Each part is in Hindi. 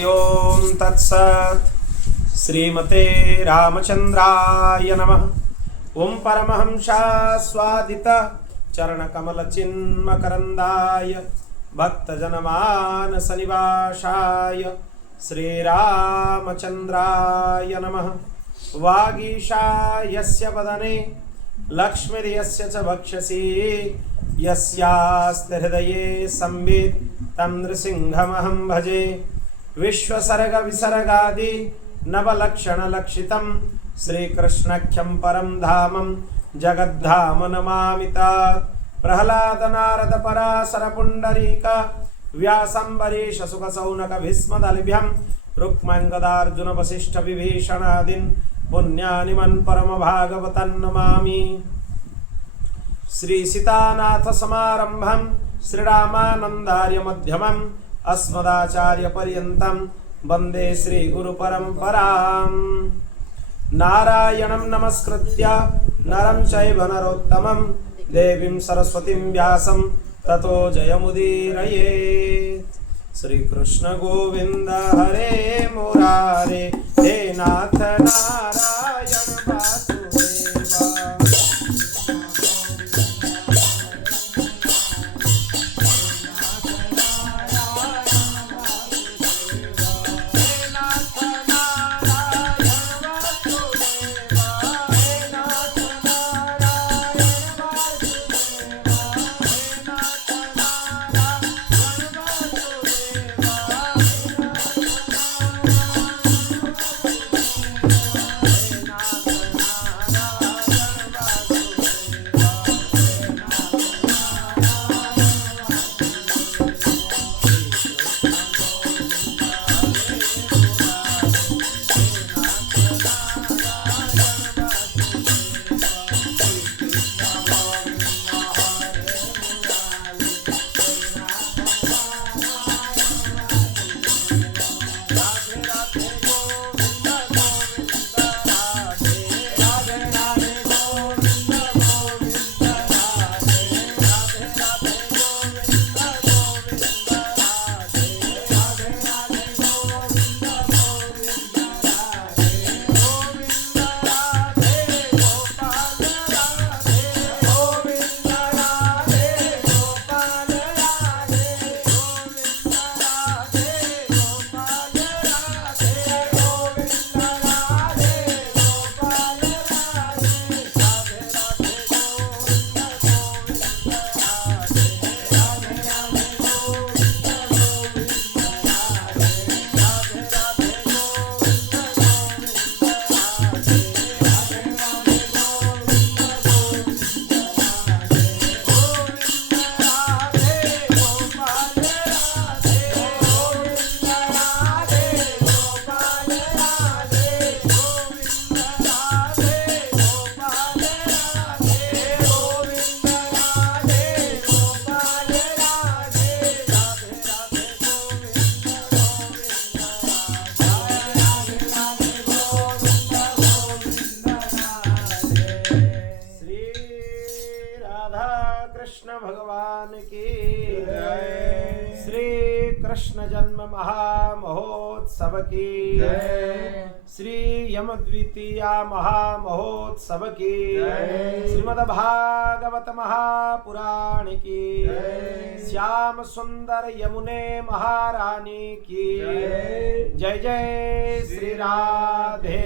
ओम तत्सत्। श्रीमते रामचंद्राय नमः। ओम परमहंसास्वादित चरणकमलचिन्मकरन्दाय भक्तजनमानसनिवासाय श्रीरामचंद्राय नमः। वागीशायस्य वदने लक्ष्मीर्यस्य च वक्षसि यस्यास्ति हृदये संवित् तं नृसिंहमहं भजे। विश्वसर्ग विसर्गादि नवलक्षणलक्षितं श्रीकृष्णाख्यं परं धामं जगद्धाम नमामि तात। प्रह्लाद नारद पराशर पुंडरीक व्यासंबरीश सुख सौनक भीष्मदलभ्यं रुक्मांगदार्जुन वसिष्ठ विभीषणादीन् पुण्यानिमन् परम भागवतं नमामि। श्री सीतानाथ समारंभं श्रीरामानंदार्य मध्यमम् अस्मदाचार्य पर्यन्तं वन्दे श्री गुरु परंपरां। नारायणं नमस्कृत्य नरं चैव नरोत्तमं देवीं सरस्वतीं व्यासं ततो जयमुदीरयेत्। श्री कृष्ण गोविंद हरे मुरारे हे नाथ नारायण वासुदेवा। भगवान की जय। श्री कृष्ण जन्म महामहोत्सव की जय। श्री यम द्वितीया महामहोत्सव की जय। श्रीमद् भागवत महापुराण की जय। श्याम सुंदर यमुने महारानी की जय। जय जय श्री राधे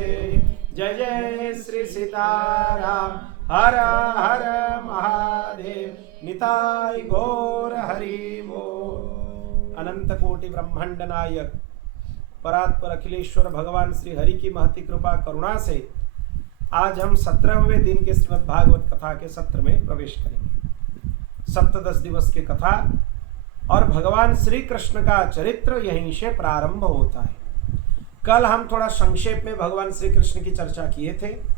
जय जय श्री सीताराम। हर हर महादेव निताय गौर हरि बोल। अनंत कोटि ब्रह्मांड नायक परात्पर अखिलेश्वर भगवान श्री हरि की महती कृपा करुणा से आज हम 17वें दिन के श्रीमद् भागवत कथा के सत्र में प्रवेश करेंगे। सप्तदश दिवस की कथा और भगवान श्री कृष्ण का चरित्र यहीं से प्रारंभ होता है। कल हम थोड़ा संक्षेप में भगवान श्री कृष्ण की चर्चा किए थे।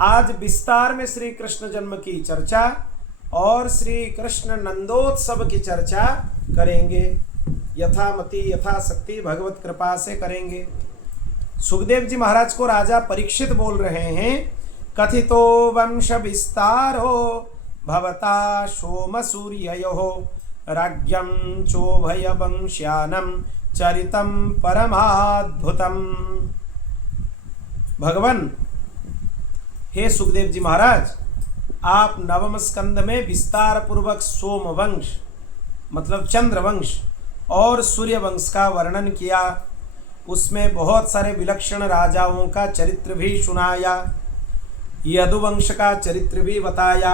आज विस्तार में श्री कृष्ण जन्म की चर्चा और श्री कृष्ण नंदोत्सव की चर्चा करेंगे। यथामति यथाशक्ति भगवत कृपा से करेंगे। सुखदेव जी महाराज को राजा परीक्षित बोल रहे हैं, कथितो वंश विस्तारो भवता सोम सूर्ययोः राज्ञं चोभय वंश्यानं चरितम परमाद्भुतम। भगवान, हे सुखदेव जी महाराज, आप नवम स्कंद में विस्तार पूर्वक सोमवंश मतलब चंद्रवंश और सूर्यवंश का वर्णन किया। उसमें बहुत सारे विलक्षण राजाओं का चरित्र भी सुनाया, यदुवंश का चरित्र भी बताया।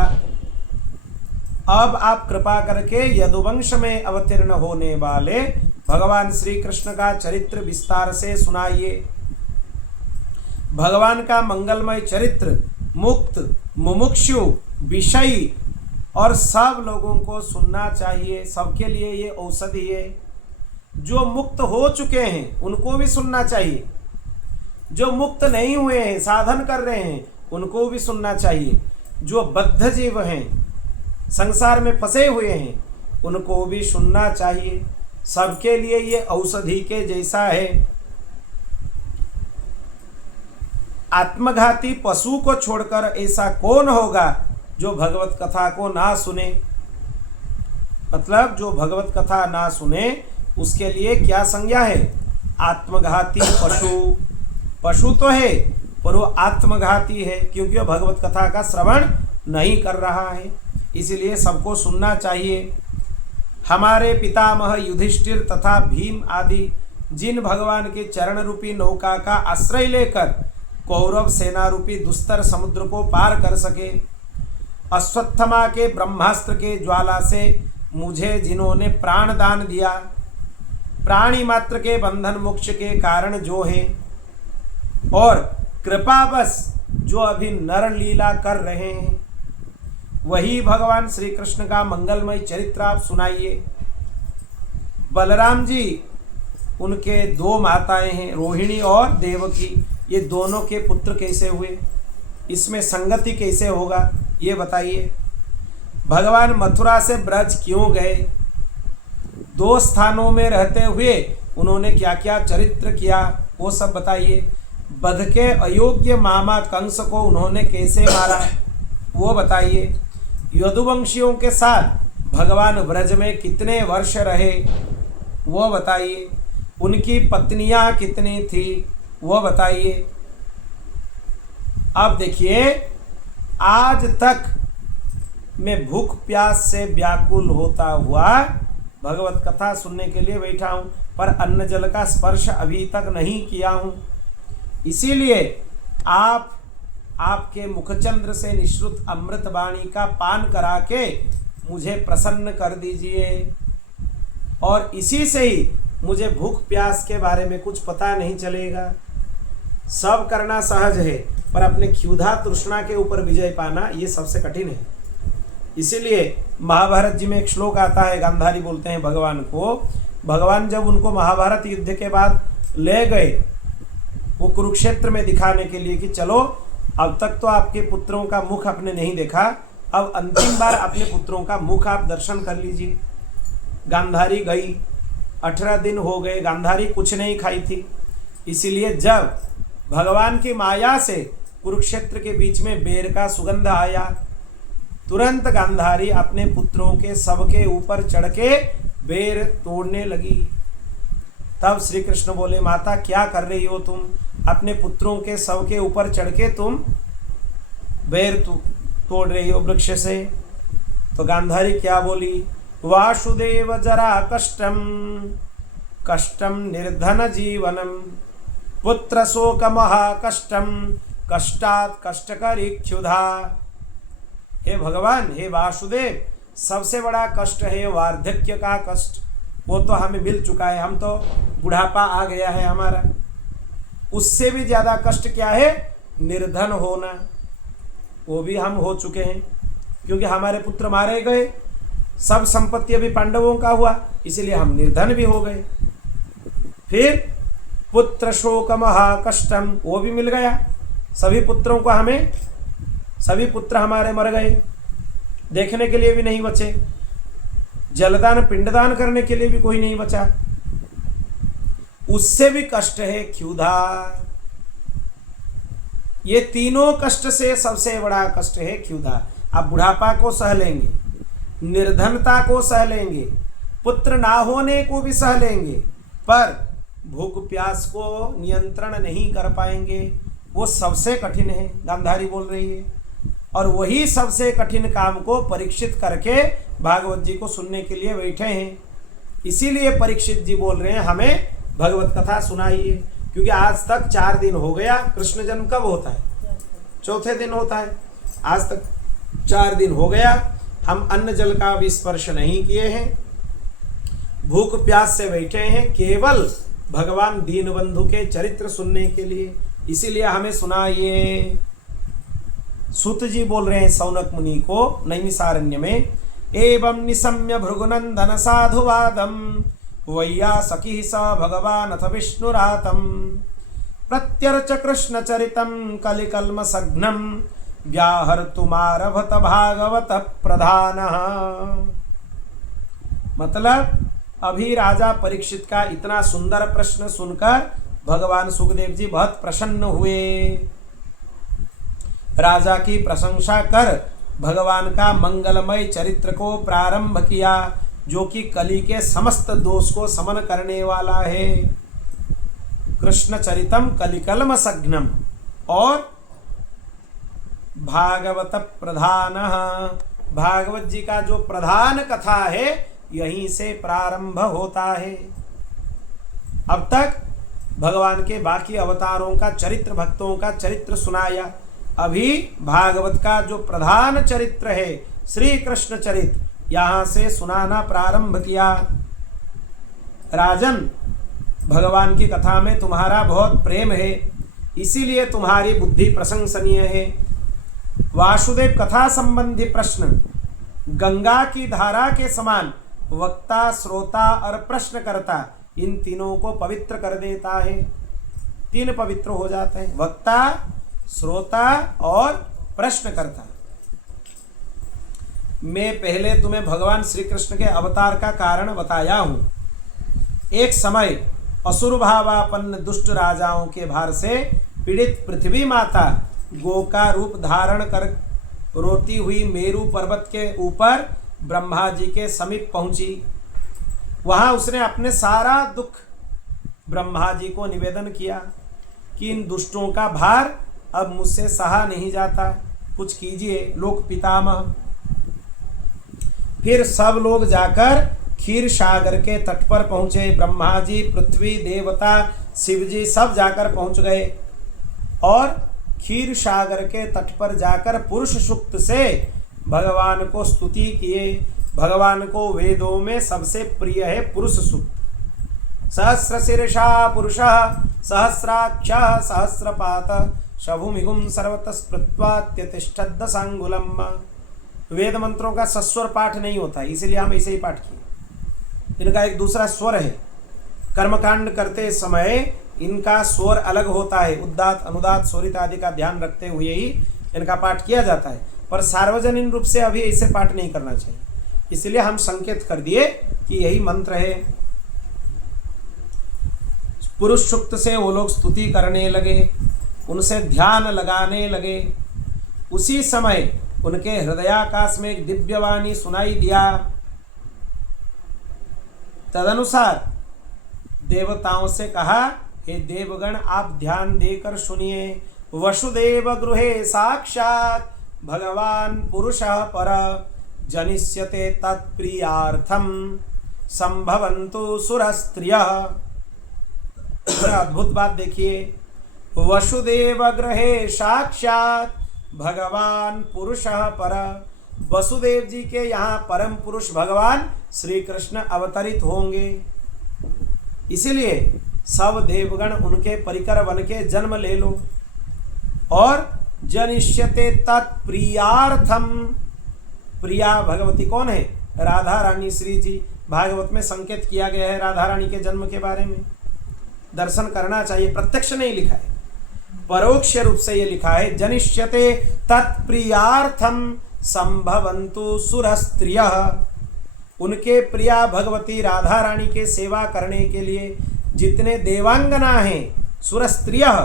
अब आप कृपा करके यदुवंश में अवतीर्ण होने वाले भगवान श्री कृष्ण का चरित्र विस्तार से सुनाइए। भगवान का मंगलमय चरित्र मुक्त, मुमुक्षु, विषयी और सब लोगों को सुनना चाहिए। सबके लिए ये औषधि है। जो मुक्त हो चुके हैं उनको भी सुनना चाहिए, जो मुक्त नहीं हुए हैं, साधन कर रहे हैं, उनको भी सुनना चाहिए। जो बद्ध जीव हैं, संसार में फंसे हुए हैं, उनको भी सुनना चाहिए। सबके लिए ये औषधि के जैसा है। आत्मघाती पशु को छोड़कर ऐसा कौन होगा जो भगवत कथा को ना सुने। मतलब जो भगवत कथा ना सुने उसके लिए क्या संज्ञा है? आत्मघाती पशु। पशु तो है पर वो आत्मघाती है, क्योंकि वो भगवत कथा का श्रवण नहीं कर रहा है। इसलिए सबको सुनना चाहिए। हमारे पितामह युधिष्ठिर तथा भीम आदि जिन भगवान के चरण रूपी नौका का आश्रय लेकर कौरव सेना रूपी दुस्तर समुद्र को पार कर सके, अश्वत्थमा के ब्रह्मास्त्र के ज्वाला से मुझे जिन्होंने प्राण दान दिया, प्राणी मात्र के बंधन मोक्ष के कारण जो है, और कृपा बस जो अभी नर लीला कर रहे हैं, वही भगवान श्री कृष्ण का मंगलमय चरित्र आप सुनाइए। बलराम जी, उनके दो माताएं हैं, रोहिणी और देवकी। ये दोनों के पुत्र कैसे हुए, इसमें संगति कैसे होगा, ये बताइए। भगवान मथुरा से ब्रज क्यों गए, दो स्थानों में रहते हुए उन्होंने क्या क्या चरित्र किया, वो सब बताइए। बध के अयोग्य मामा कंस को उन्होंने कैसे मारा, वो बताइए। यदुवंशियों के साथ भगवान ब्रज में कितने वर्ष रहे, वो बताइए। उनकी पत्नियां कितनी थी, वो बताइए। अब देखिए, आज तक मैं भूख प्यास से व्याकुल होता हुआ भगवत कथा सुनने के लिए बैठा हूं, पर अन्न जल का स्पर्श अभी तक नहीं किया हूं। इसीलिए आप आपके मुखचंद्र से निश्रुत अमृत वाणी का पान करा के मुझे प्रसन्न कर दीजिए, और इसी से ही मुझे भूख प्यास के बारे में कुछ पता नहीं चलेगा। सब करना सहज है, पर अपने क्षुधा तृष्णा के ऊपर विजय पाना ये सबसे कठिन है। इसीलिए महाभारत जी में एक श्लोक आता है, गांधारी बोलते हैं भगवान को, भगवान जब उनको महाभारत युद्ध के बाद ले गए वो कुरुक्षेत्र में दिखाने के लिए कि चलो अब तक तो आपके पुत्रों का मुख आपने नहीं देखा, अब अंतिम बार अपने पुत्रों का मुख आप दर्शन कर लीजिए। गांधारी गई, 18 दिन हो गए, गांधारी कुछ नहीं खाई थी। इसीलिए जब भगवान की माया से कुरुक्षेत्र के बीच में बेर का सुगंध आया, तुरंत गांधारी अपने पुत्रों के सबके ऊपर चढ़ के बेर तोड़ने लगी। तब श्री कृष्ण बोले, माता क्या कर रही हो तुम, अपने पुत्रों के शव के ऊपर चढ़ के तुम बेर तोड़ रही हो वृक्ष से। तो गांधारी क्या बोली, वासुदेव जरा कष्टम कष्टम निर्धन जीवनम पुत्र शोक महा कष्टम कष्टात् कष्टकरी क्षुधा। हे भगवान, हे वासुदेव, सबसे बड़ा कष्ट है वार्धक्य का कष्ट, वो तो हमें मिल चुका है, हम तो बुढ़ापा आ गया है हमारा। उससे भी ज्यादा कष्ट क्या है, निर्धन होना, वो भी हम हो चुके हैं, क्योंकि हमारे पुत्र मारे गए, सब संपत्ति अभी पांडवों का हुआ, इसलिए हम निर्धन भी हो गए। फिर पुत्र शोक महा कष्टम, वो भी मिल गया, सभी पुत्रों को हमें, सभी पुत्र हमारे मर गए, देखने के लिए भी नहीं बचे, जलदान पिंडदान करने के लिए भी कोई नहीं बचा। उससे भी कष्ट है क्षुधा। ये तीनों कष्ट से सबसे बड़ा कष्ट है क्षुधा। आप बुढ़ापा को सह लेंगे, निर्धनता को सह लेंगे, पुत्र ना होने को भी सह लेंगे, पर भूख प्यास को नियंत्रण नहीं कर पाएंगे, वो सबसे कठिन है, गांधारी बोल रही है। और वही सबसे कठिन काम को परीक्षित करके भागवत जी को सुनने के लिए बैठे हैं। इसीलिए परीक्षित जी बोल रहे हैं हमें भगवत कथा सुनाइए, क्योंकि आज तक 4 दिन हो गया। कृष्ण जन्म कब होता है? चौथे दिन होता है। आज तक 4 दिन हो गया, हम अन्न जल का भी स्पर्श नहीं किए हैं, भूख प्यास से बैठे हैं केवल भगवान दीनबंधु के चरित्र सुनने के लिए। इसीलिए हमें सुनाइए। सूत जी बोल रहे हैं सौनक मुनि को नैमिषारण्य में, एवं निशम्य भृगुनंदन साधुवादम वैया सखी स भगवान अथ विष्णुरातम प्रत्यर्च कृष्ण चरितम कलिकल्म सघ्नम व्याहर्तुमारभत भागवत प्रधान। मतलब अभी राजा परीक्षित का इतना सुंदर प्रश्न सुनकर भगवान सुखदेव जी बहुत प्रसन्न हुए। राजा की प्रशंसा कर भगवान का मंगलमय चरित्र को प्रारंभ किया, जो कि कली के समस्त दोष को समन करने वाला है। कृष्ण चरितम कलिकल्म सघ्नम और भागवत प्रधान, भागवत जी का जो प्रधान कथा है यहीं से प्रारंभ होता है। अब तक भगवान के बाकी अवतारों का चरित्र, भक्तों का चरित्र सुनाया। अभी भागवत का जो प्रधान चरित्र है श्री कृष्ण चरित्र, यहां से सुनाना प्रारंभ किया। राजन, भगवान की कथा में तुम्हारा बहुत प्रेम है, इसीलिए तुम्हारी बुद्धि प्रशंसनीय है। वासुदेव कथा संबंधी प्रश्न गंगा की धारा के समान वक्ता, श्रोता और प्रश्नकर्ता, इन तीनों को पवित्र कर देता है। 3 पवित्र हो जाते हैं, वक्ता, श्रोता और प्रश्नकर्ता। मैं पहले तुम्हें भगवान श्री कृष्ण के अवतार का कारण बताया हूं। एक समय असुर भावापन्न दुष्ट राजाओं के भार से पीड़ित पृथ्वी माता गो का रूप धारण कर रोती हुई मेरू पर्वत के ऊपर ब्रह्मा जी के समीप पहुंची। वहां उसने अपने सारा दुख ब्रह्मा जी को निवेदन किया कि इन दुष्टों का भार अब मुझसे सहा नहीं जाता, कुछ कीजिए लोक पितामह। फिर सब लोग जाकर क्षीर सागर के तट पर पहुंचे। ब्रह्मा जी, पृथ्वी देवता, शिव जी सब जाकर पहुंच गए और क्षीर सागर के तट पर जाकर पुरुष सूक्त से भगवान को स्तुति किए। भगवान को वेदों में सबसे प्रिय है पुरुष सूक्त। सहस्र शीर्षा पुरुषः सहस्राक्षः सहस्रपात शभुमिगुं सर्वतः स्पृत्वात्यतिष्ठद् सांगुलम्। वेद मंत्रों का सस्वर पाठ नहीं होता, इसलिए हम ऐसे ही पाठ किए। इनका एक दूसरा स्वर है। कर्मकांड करते समय इनका स्वर अलग होता है, उद्दात, अनुदात, स्वरित आदि का ध्यान रखते हुए ही इनका पाठ किया जाता है। पर सार्वजनिक रूप से अभी ऐसे पाठ नहीं करना चाहिए, इसलिए हम संकेत कर दिए कि यही मंत्र है। पुरुष सूक्त से वो लोग स्तुति करने लगे, उनसे ध्यान लगाने लगे। उसी समय उनके हृदयाकाश में एक दिव्यवाणी सुनाई दिया। तदनुसार देवताओं से कहा, हे देवगण आप ध्यान देकर सुनिए। वसुदेव गृहे साक्षात भगवान पुरुषः पर जनिष्यते तत्प्रियार्थम संभवन्तु सुरस्त्रियः। अद्भुत बात देखिए, वसुदेव गृहे साक्षात भगवान पुरुषः पर, वसुदेव जी के यहाँ परम पुरुष भगवान श्री कृष्ण अवतरित होंगे। इसीलिए सब देवगण उनके परिकर बन के जन्म ले लो। और जनिष्यते तत्प्रियार्थम, प्रिया भगवती कौन है? राधा रानी श्री जी। भागवत में संकेत किया गया है राधा रानी के जन्म के बारे में। दर्शन करना चाहिए, प्रत्यक्ष नहीं लिखा है, परोक्ष रूप से ये लिखा है। जनिष्यते तत्प्रियार्थम संभवन्तु सुरस्त्रियः। उनके प्रिया भगवती राधा रानी के सेवा करने के लिए जितने देवांगना हैं सुरस्त्रियः,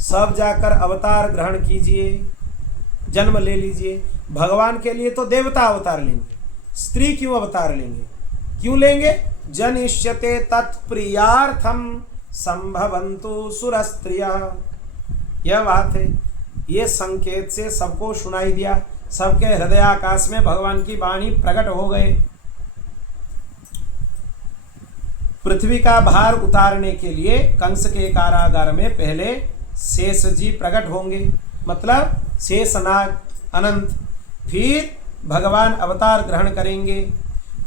सब जाकर अवतार ग्रहण कीजिए, जन्म ले लीजिए। भगवान के लिए तो देवता अवतार लेंगे, स्त्री क्यों अवतार लेंगे? क्यों लेंगे? जनिष्यते तत्प्रियार्थम संभवन्तु सुरस्त्रियः। यह बात है, ये संकेत से सबको सुनाई दिया, सबके हृदयाकाश में भगवान की वाणी प्रकट हो गए। पृथ्वी का भार उतारने के लिए कंस के कारागार में पहले शेष जी प्रकट होंगे, मतलब शेषनाग अनंत, फिर भगवान अवतार ग्रहण करेंगे।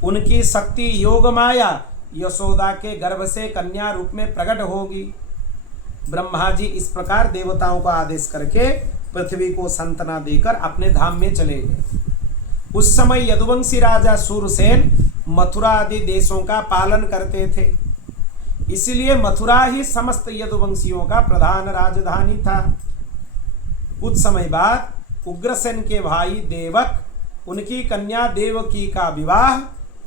उनकी शक्ति योग माया यशोदा के गर्भ से कन्या रूप में प्रकट होगी। ब्रह्मा जी इस प्रकार देवताओं को आदेश करके पृथ्वी को संतना देकर अपने धाम में चले गए। उस समय यदुवंशी राजा सूरसेन मथुरा आदि देशों का पालन करते थे, इसलिए मथुरा ही समस्त यदुवंशियों का प्रधान राजधानी था। कुछ समय बाद उग्रसेन के भाई देवक, उनकी कन्या देवकी का विवाह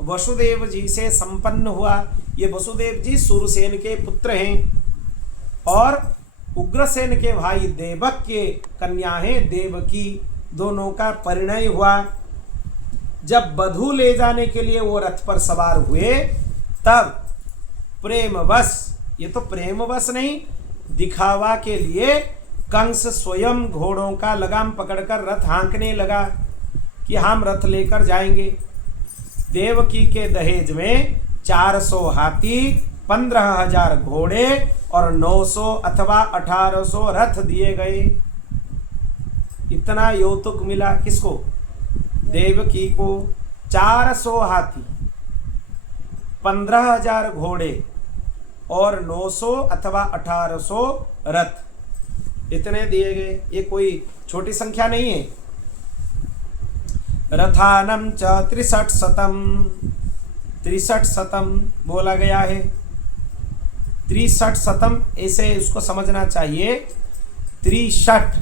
वसुदेव जी से संपन्न हुआ। ये वसुदेव जी सूरसेन के पुत्र हैं और उग्रसेन के भाई देवक के कन्या हैं देवकी। दोनों का परिणय हुआ। जब वधू ले जाने के लिए वो रथ पर सवार हुए, तब प्रेमवश, ये तो प्रेमवश नहीं, दिखावा के लिए कंस स्वयं घोड़ों का लगाम पकड़कर रथ हाँकने लगा कि हम रथ लेकर जाएंगे। देवकी के दहेज में 400 हाथी, 15,000 घोड़े और 900 अथवा 1800 रथ दिए गए। इतना यौतुक मिला किसको? देवकी को। 400 हाथी, 15,000 घोड़े और 900 अथवा 1800 रथ, इतने दिए गए। ये कोई छोटी संख्या नहीं है। रथानम च 63 63 बोला गया है। 63 ऐसे उसको समझना चाहिए। 63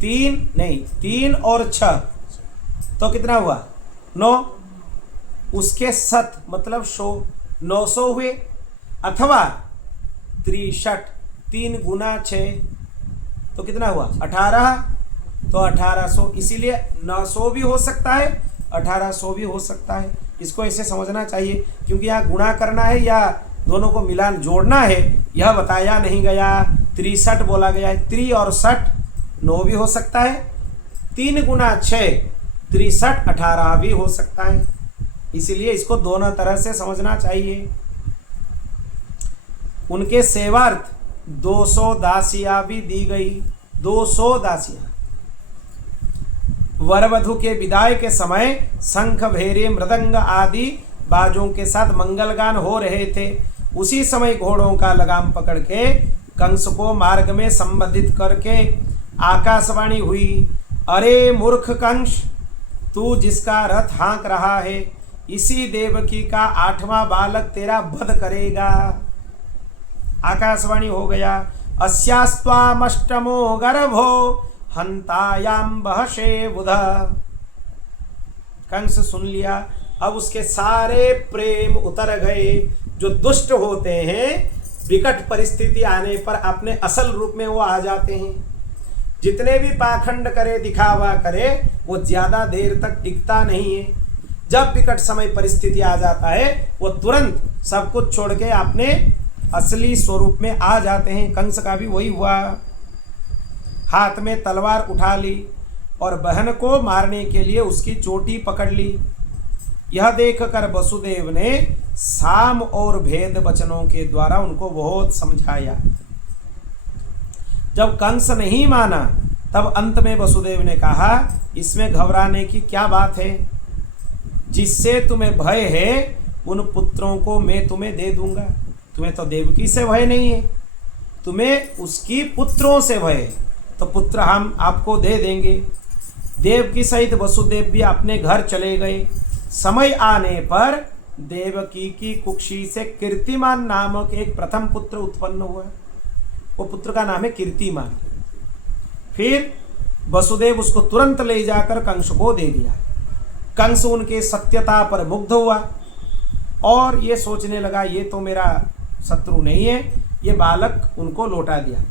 3 नहीं, 3 और 6 तो कितना हुआ? 9। उसके सत मतलब 100, 900 हुए। अथवा 63 3 गुना 6 तो कितना हुआ? 18, तो 1800। इसीलिए 900 भी हो सकता है, 1800 भी हो सकता है। इसको ऐसे समझना चाहिए, क्योंकि यहाँ गुणा करना है या दोनों को मिलान जोड़ना है यह बताया नहीं गया। 63 बोला गया है। 3 और 60 9 भी हो सकता है। 3 गुना 6 63, 18 भी हो सकता है। इसीलिए इसको दोनों तरह से समझना चाहिए। उनके सेवार्थ 200 दासियां भी दी गई। 200 दासियां। वरवधु के विदाई के समय शंख, भेरी, मृदंग आदि बाजों के साथ मंगलगान हो रहे थे। उसी समय घोड़ों का लगाम पकड़ के कंस को मार्ग में संबोधित करके आकाशवाणी हुई, अरे मूर्ख कंस, तू जिसका रथ हाँक रहा है, इसी देवकी का 8वां बालक तेरा वध करेगा। आकाशवाणी हो गया, अस्यास्त्वामष्टमो गर्भो हंतायाम बहशे बुध। कंस सुन लिया। अब उसके सारे प्रेम उतर गए। जो दुष्ट होते हैं विकट परिस्थिति आने पर अपने असल रूप में वो आ जाते हैं। जितने भी पाखंड करे, दिखावा करे, वो ज्यादा देर तक टिकता नहीं है। जब विकट समय परिस्थिति आ जाता है वो तुरंत सब कुछ छोड़ के अपने असली स्वरूप में आ जाते हैं। कंस का भी वही हुआ। हाथ में तलवार उठा ली और बहन को मारने के लिए उसकी चोटी पकड़ ली। यह देखकर वसुदेव ने साम और भेद वचनों के द्वारा उनको बहुत समझाया। जब कंस नहीं माना तब अंत में वसुदेव ने कहा, इसमें घबराने की क्या बात है? जिससे तुम्हें भय है उन पुत्रों को मैं तुम्हें दे दूंगा। तुम्हें तो देवकी से भय नहीं है, तुम्हें उसकी पुत्रों से भय है, तो पुत्र हम आपको दे देंगे। देवकी सहित वसुदेव भी अपने घर चले गए। समय आने पर देवकी की कुक्षी से कीर्तिमान नामक एक प्रथम पुत्र उत्पन्न हुआ। वो पुत्र का नाम है कीर्तिमान। फिर वसुदेव उसको तुरंत ले जाकर कंस को दे दिया। कंस उनके सत्यता पर मुग्ध हुआ और ये सोचने लगा, ये तो मेरा शत्रु नहीं है। ये बालक उनको लौटा दिया।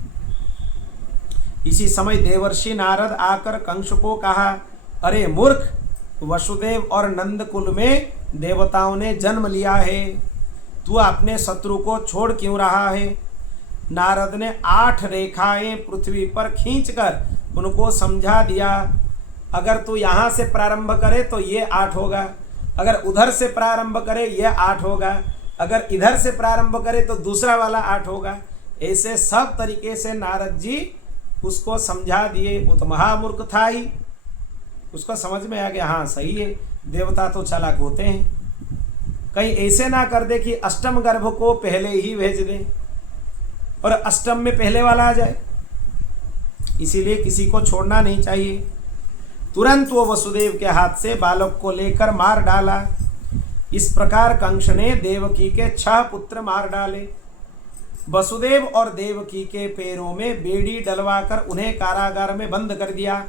इसी समय देवर्षि नारद आकर कंस को कहा, अरे मूर्ख, वसुदेव और नंदकुल में देवताओं ने जन्म लिया है, तू अपने शत्रु को छोड़ क्यों रहा है? नारद ने 8 रेखाएं पृथ्वी पर खींचकर उनको समझा दिया। अगर तू यहाँ से प्रारंभ करे तो ये 8 होगा, अगर उधर से प्रारंभ करे ये 8 होगा, अगर इधर से प्रारंभ करे तो दूसरा वाला 8 होगा। ऐसे सब तरीके से नारद जी उसको समझा दिए। वो तो महामूर्ख था ही, उसको समझ में आ गया हाँ सही है, देवता तो चालाक होते हैं। कहीं ऐसे ना कर दे कि अष्टम गर्भ को पहले ही भेज दे और अष्टम में पहले वाला आ जाए। इसीलिए किसी को छोड़ना नहीं चाहिए। तुरंत वो वसुदेव के हाथ से बालक को लेकर मार डाला। इस प्रकार कंस ने देवकी के 6 पुत्र मार डाले। वसुदेव और देवकी के पैरों में बेड़ी डलवाकर उन्हें कारागार में बंद कर दिया।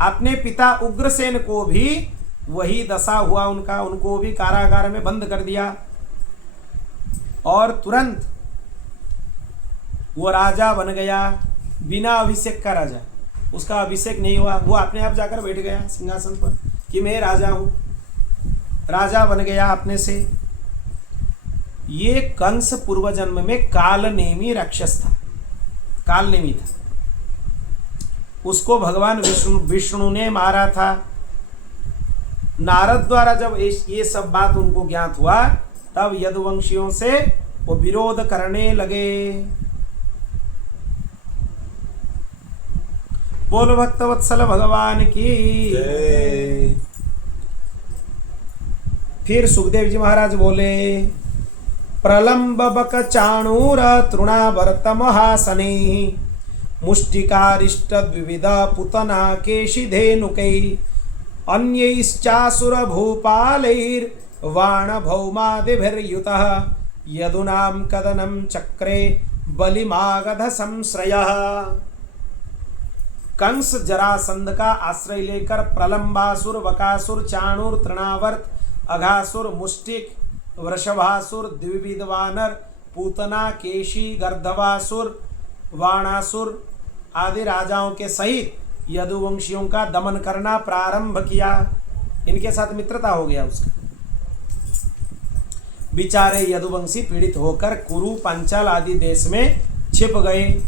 अपने पिता उग्रसेन को भी वही दशा हुआ उनका, उनको भी कारागार में बंद कर दिया। और तुरंत वो राजा बन गया, बिना अभिषेक का राजा। उसका अभिषेक नहीं हुआ, वो अपने आप जाकर बैठ गया सिंहासन पर कि मैं राजा हूं, राजा बन गया अपने से। ये कंस पूर्व जन्म में कालनेमी राक्षस था, कालनेमी था। उसको भगवान विष्णु ने मारा था। नारद द्वारा जब ये सब बात उनको ज्ञात हुआ तब यदुवंशियों से वो विरोध करने लगे। बोलो भक्तवत्सल भगवान की जय। फिर सुखदेव जी महाराज बोले, प्रलंब बक चाणूर तृणावर्त महासने मुष्टिकारिष्ट द्विविधा पुतना केशिधेनुकै अन्यैश्चासुर भूपालैर्वाण भौमादिभिर्युतः यदुनाम कदनं चक्रे बलिमागध संश्रयः। कंस जरासंध का आश्रय लेकर प्रलंबासुर, वकासुर, चाणूर, तृणावर्त, अघासुर, मुष्टिक, वृषभासुर, द्विविध वानर, पूतना, केशी, गर्धवासुर, वाणासुर आदि राजाओं के सहित यदुवंशियों का दमन करना प्रारंभ किया। इनके साथ मित्रता हो गया उसका। बेचारे यदुवंशी पीड़ित होकर कुरु, पांचाल आदि देश में छिप गए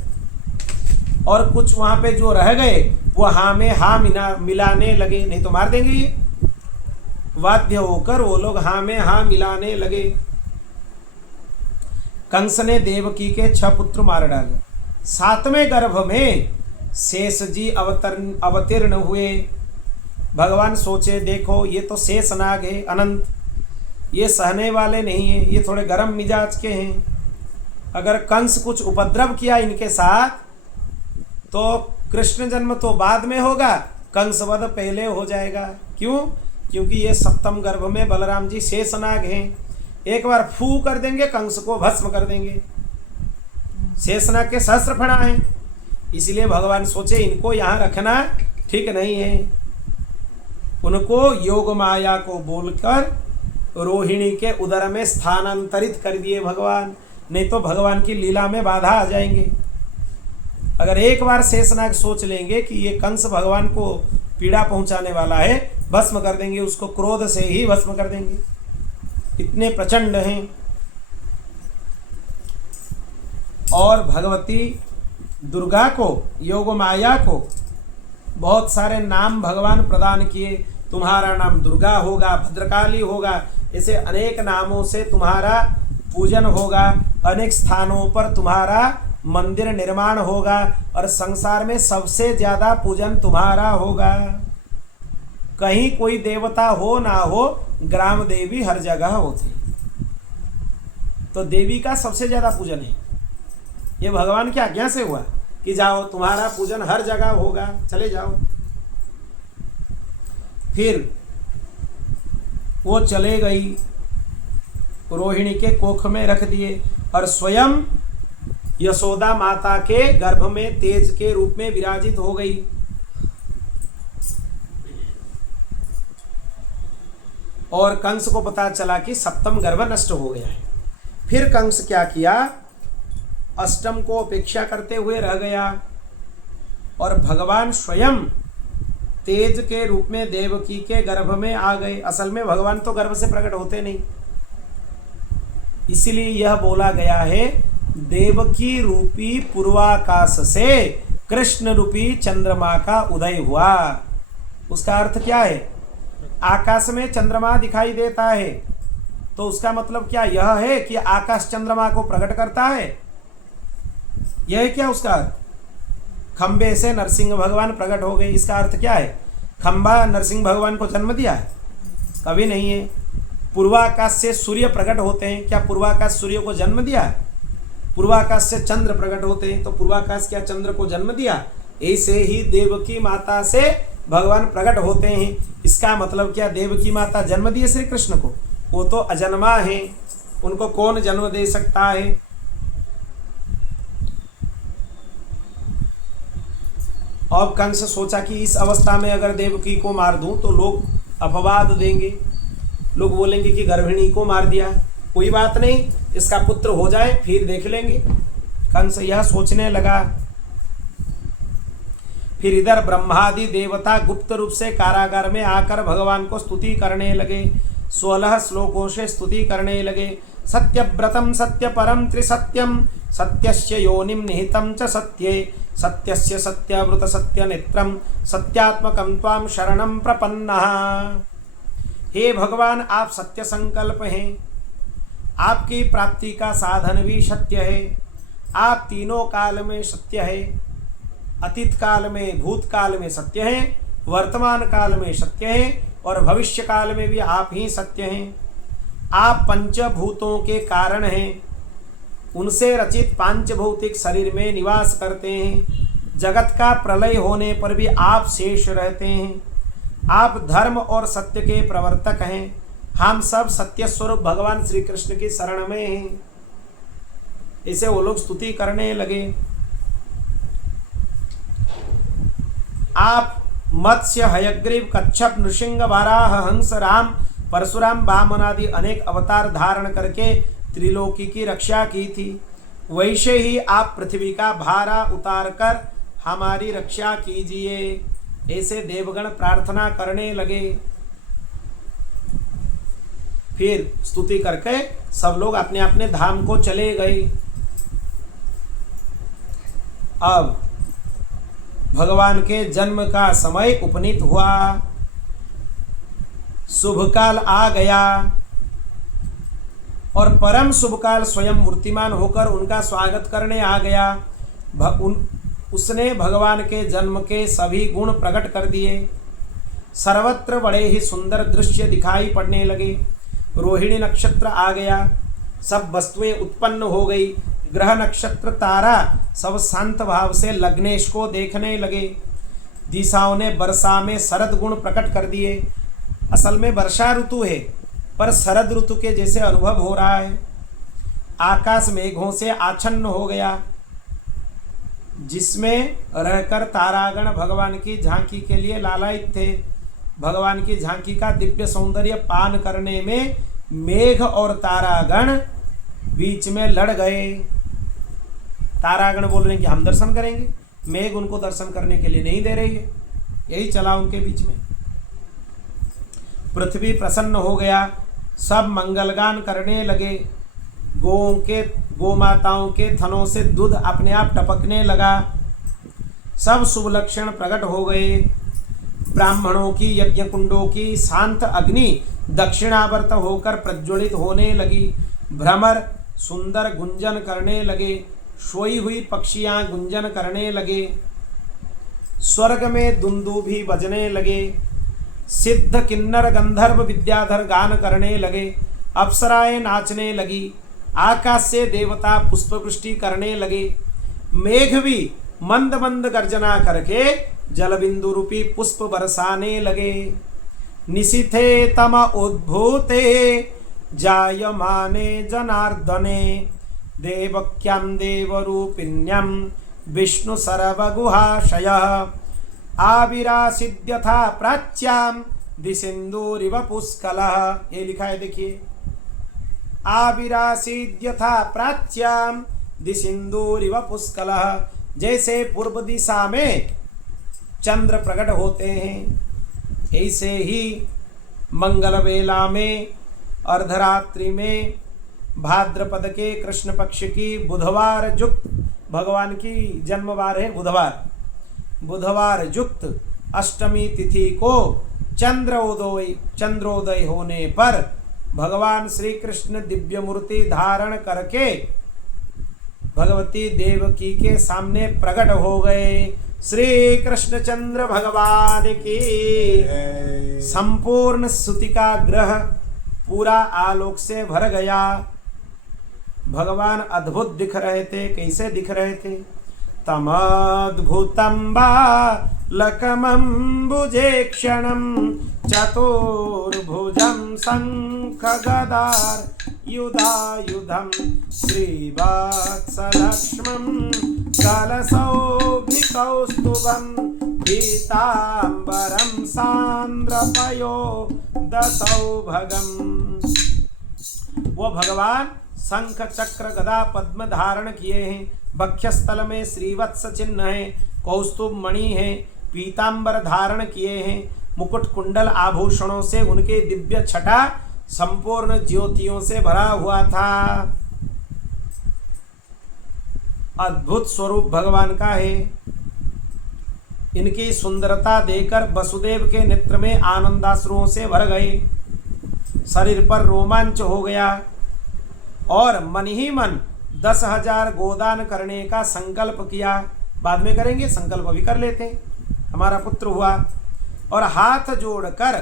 और कुछ वहां पे जो रह गए वो हाँ में हाँ मिलाने लगे, नहीं तो मार देंगे ये। बाध्य होकर वो लोग हाँ में हाँ मिलाने लगे। कंस ने देवकी के 6 पुत्र मार डाले। 7वें गर्भ में शेष जी अवतीर्ण हुए। भगवान सोचे देखो ये तो शेष नाग है अनंत, ये सहने वाले नहीं है, ये थोड़े गर्म मिजाज के हैं। अगर कंस कुछ उपद्रव किया इनके साथ तो कृष्ण जन्म तो बाद में होगा, कंसवध पहले हो जाएगा। क्यों? क्योंकि ये 7म गर्भ में बलराम जी शेष नाग हैं। एक बार फू कर देंगे कंस को भस्म कर देंगे। शेषनाग के सहस्त्र फणा हैं, इसलिए भगवान सोचे इनको यहाँ रखना ठीक नहीं है। उनको योग माया को बोलकर रोहिणी के उदर में स्थानांतरित कर दिए भगवान, नहीं तो भगवान की लीला में बाधा आ जाएंगे। अगर एक बार शेषनाग सोच लेंगे कि ये कंस भगवान को पीड़ा पहुंचाने वाला है, भस्म कर देंगे उसको, क्रोध से ही भस्म कर देंगे, इतने प्रचंड हैं। और भगवती दुर्गा को, योग माया को बहुत सारे नाम भगवान प्रदान किए। तुम्हारा नाम दुर्गा होगा, भद्रकाली होगा, ऐसे अनेक नामों से तुम्हारा पूजन होगा। अनेक स्थानों पर तुम्हारा मंदिर निर्माण होगा और संसार में सबसे ज्यादा पूजन तुम्हारा होगा। कहीं कोई देवता हो ना हो, ग्राम देवी हर जगह होती, तो देवी का सबसे ज्यादा पूजन है। ये भगवान की आज्ञा से हुआ कि जाओ तुम्हारा पूजन हर जगह होगा, चले जाओ। फिर वो चले गई, रोहिणी के कोख में रख दिए और स्वयं यशोदा माता के गर्भ में तेज के रूप में विराजित हो गई। और कंस को पता चला कि 7म गर्भ नष्ट हो गया है। फिर कंस क्या किया, अष्टम को अपेक्षा करते हुए रह गया और भगवान स्वयं तेज के रूप में देवकी के गर्भ में आ गए। असल में भगवान तो गर्भ से प्रकट होते नहीं, इसलिए यह बोला गया है देवकी रूपी पूर्वाकाश से कृष्ण रूपी चंद्रमा का उदय हुआ। उसका अर्थ क्या है? आकाश में चंद्रमा दिखाई देता है, तो उसका मतलब क्या यह है कि आकाश चंद्रमा को प्रकट करता है? यह है क्या उसका अर्थ? खंबे से नरसिंह भगवान प्रकट हो गए, इसका अर्थ क्या है? खंबा नरसिंह भगवान को जन्म दिया है? कभी नहीं है। पूर्वाकाश से सूर्य प्रकट होते हैं, क्या पूर्वाकाश सूर्य को जन्म दिया है? पूर्वाकाश से चंद्र प्रकट होते हैं, तो पूर्वाकाश क्या चंद्र को जन्म दिया? ऐसे ही देवकी माता से भगवान प्रकट होते हैं। इसका मतलब क्या देवकी माता जन्म दिए श्री कृष्ण को? वो तो अजन्मा है, उनको कौन जन्म दे सकता है? अब कंस सोचा कि इस अवस्था में अगर देवकी को मार दूं तो लोग अपवाद देंगे, लोग बोलेंगे कि गर्भिणी को मार दिया। कोई बात नहीं, इसका पुत्र हो जाए फिर देख लेंगे। कंस यह सोचने लगा। फिर इधर ब्रह्मादि देवता गुप्त रूप से कारागार में आकर भगवान को स्तुति करने लगे। 16 श्लोकों से स्तुति करने लगे। सत्यव्रतम सत्य परम त्रिसत्यम सत्यस्य योनिम निहितम च सत्ये सत्यस्य सत्यव्रत सत्य नेत्रम सत्यात्मकं त्वां शरणं प्रपन्नः। हे भगवान, आप सत्य संकल्प हैं, आपकी प्राप्ति का साधन भी सत्य है। आप तीनों काल में सत्य है, अतीत काल में, भूतकाल में सत्य है, वर्तमान काल में सत्य है और भविष्य काल में भी आप ही सत्य हैं। आप पंचभूतों के कारण हैं, उनसे रचित पांचभौतिक शरीर में निवास करते हैं। जगत का प्रलय होने पर भी आप शेष रहते हैं। आप धर्म और सत्य के प्रवर्तक हैं। हम सब सत्य स्वरूप भगवान श्री कृष्ण की शरण में हैं। इसे वो लोग स्तुति करने लगे। आप मत्स्य, हयग्रीव, कच्छप, नृसिंह, वाराह, हंस, राम, परशुराम, वामन आदि अनेक अवतार धारण करके त्रिलोकी की रक्षा की थी। वैसे ही आप पृथ्वी का भारा उतार कर हमारी रक्षा कीजिए। ऐसे देवगण प्रार्थना करने लगे। फिर स्तुति करके सब लोग अपने अपने धाम को चले गए। अब भगवान के जन्म का समय उपनीत हुआ, शुभ काल आ गया और परम शुभ काल स्वयं मूर्तिमान होकर उनका स्वागत करने आ गया। उसने भगवान के जन्म के सभी गुण प्रकट कर दिए। सर्वत्र बड़े ही सुंदर दृश्य दिखाई पड़ने लगे। रोहिणी नक्षत्र आ गया, सब वस्तुएं उत्पन्न हो गई। ग्रह, नक्षत्र, तारा सब शांत भाव से लग्नेश को देखने लगे। दिशाओं ने वर्षा में शरद गुण प्रकट कर दिए। असल में वर्षा ऋतु है पर शरद ऋतु के जैसे अनुभव हो रहा है। आकाश मेघों से आच्छन्न हो गया, जिसमें रहकर तारागण भगवान की झांकी के लिए लालायित थे। भगवान की झांकी का दिव्य सौंदर्य पान करने में मेघ और तारागण बीच में लड़ गए। तारागण बोल रहे हैं कि हम दर्शन करेंगे, मेघ उनको दर्शन करने के लिए नहीं दे रही है। यही चला उनके बीच में। पृथ्वी प्रसन्न हो गया, सब मंगलगान करने लगे। गौ माताओं के थनों से दूध अपने आप टपकने लगा। सब शुभ लक्षण प्रकट हो गए। ब्राह्मणों की यज्ञ कुंडों की शांत अग्नि दक्षिणावर्त होकर प्रज्वलित होने लगी। भ्रमर सुंदर गुंजन करने लगे। सोई हुई पक्षियां गुंजन करने लगे। स्वर्ग में दुंदुभी बजने लगे। सिद्ध किन्नर गंधर्व विद्याधर गान करने लगे। अप्सराएं नाचने लगी। आकाश से देवता पुष्पवृष्टि करने लगे। मेघ भी मंद मंद गर्जना करके जलबिंदु रूपी पुष्प बरसाने लगे। निशिथे तम उद्भूते जायमाने जनार्दने देवक्यां देवरूपिण्यं विष्णु सर्वगुहाशयः आविरासिद्यथा प्राच्यां दिसिंदूरिव पुष्कलः। ये लिखा है, देखिए, आविरासिद्यथा प्राच्यां दिसिंदूरिव पुष्कलः। जैसे पूर्व दिशा में चंद्र प्रकट होते हैं। ऐसे ही मंगल वेला में अर्धरात्रि में भाद्रपद के कृष्ण पक्ष की बुधवार युक्त, भगवान की जन्मवार है बुधवार, बुधवार युक्त अष्टमी तिथि को चंद्रोदय होने पर भगवान श्री कृष्ण दिव्य मूर्ति धारण करके भगवती देवकी के सामने प्रकट हो गए। श्री कृष्णचंद्र भगवान की संपूर्ण स्तुति का ग्रह पूरा आलोक से भर गया। भगवान अद्भुत दिख रहे थे। कैसे दिख रहे थे? तमद्भुतं बालकमम्बुजेक्षणं चतुर्भुजं शङ्खगदार युधायुधं श्रीवत्सलक्ष्मं कलशोभिकौस्तुभं पीताम्बरं सान्द्रपयोदसौभगम्। वो भगवान शंख चक्र गदा पद्म धारण किए हैं। बक्षस्थल में श्रीवत्स चिन्ह है, कौस्तुभ मणि है, पीतांबर धारण किए हैं। मुकुट कुंडल आभूषणों से उनके दिव्य छटा संपूर्ण ज्योतियों से भरा हुआ था। अद्भुत स्वरूप भगवान का है। इनकी सुंदरता देखकर वसुदेव के नेत्र में आनंदाश्रुओं से भर गए। शरीर पर रोमांच हो गया और मन ही मन 10,000 गोदान करने का संकल्प किया। बाद में करेंगे, संकल्प अभी कर लेते हैं। हमारा पुत्र हुआ और हाथ जोड़कर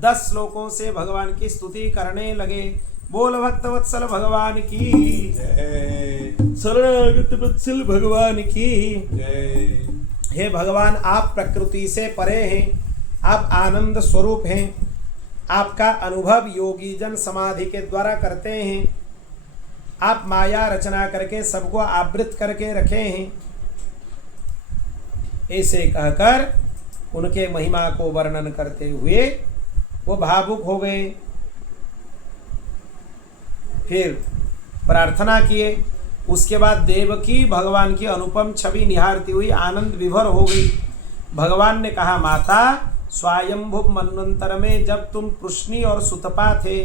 10 श्लोकों से भगवान की स्तुति करने लगे। बोल भक्त वत्सल भगवान की जय, शरणागत वत्सल भगवान की जय। हे भगवान, आप प्रकृति से परे हैं, आप आनंद स्वरूप हैं। आपका अनुभव योगी जन समाधि के द्वारा करते हैं। आप माया रचना करके सबको आवृत करके रखे हैं। ऐसे कहकर उनके महिमा को वर्णन करते हुए वो भावुक हो गए। फिर प्रार्थना किए। उसके बाद देवकी भगवान की अनुपम छवि निहारती हुई आनंद विभोर हो गई। भगवान ने कहा, माता, स्वयंभु मनवंतर में जब तुम पुष्णी और सुतपा थे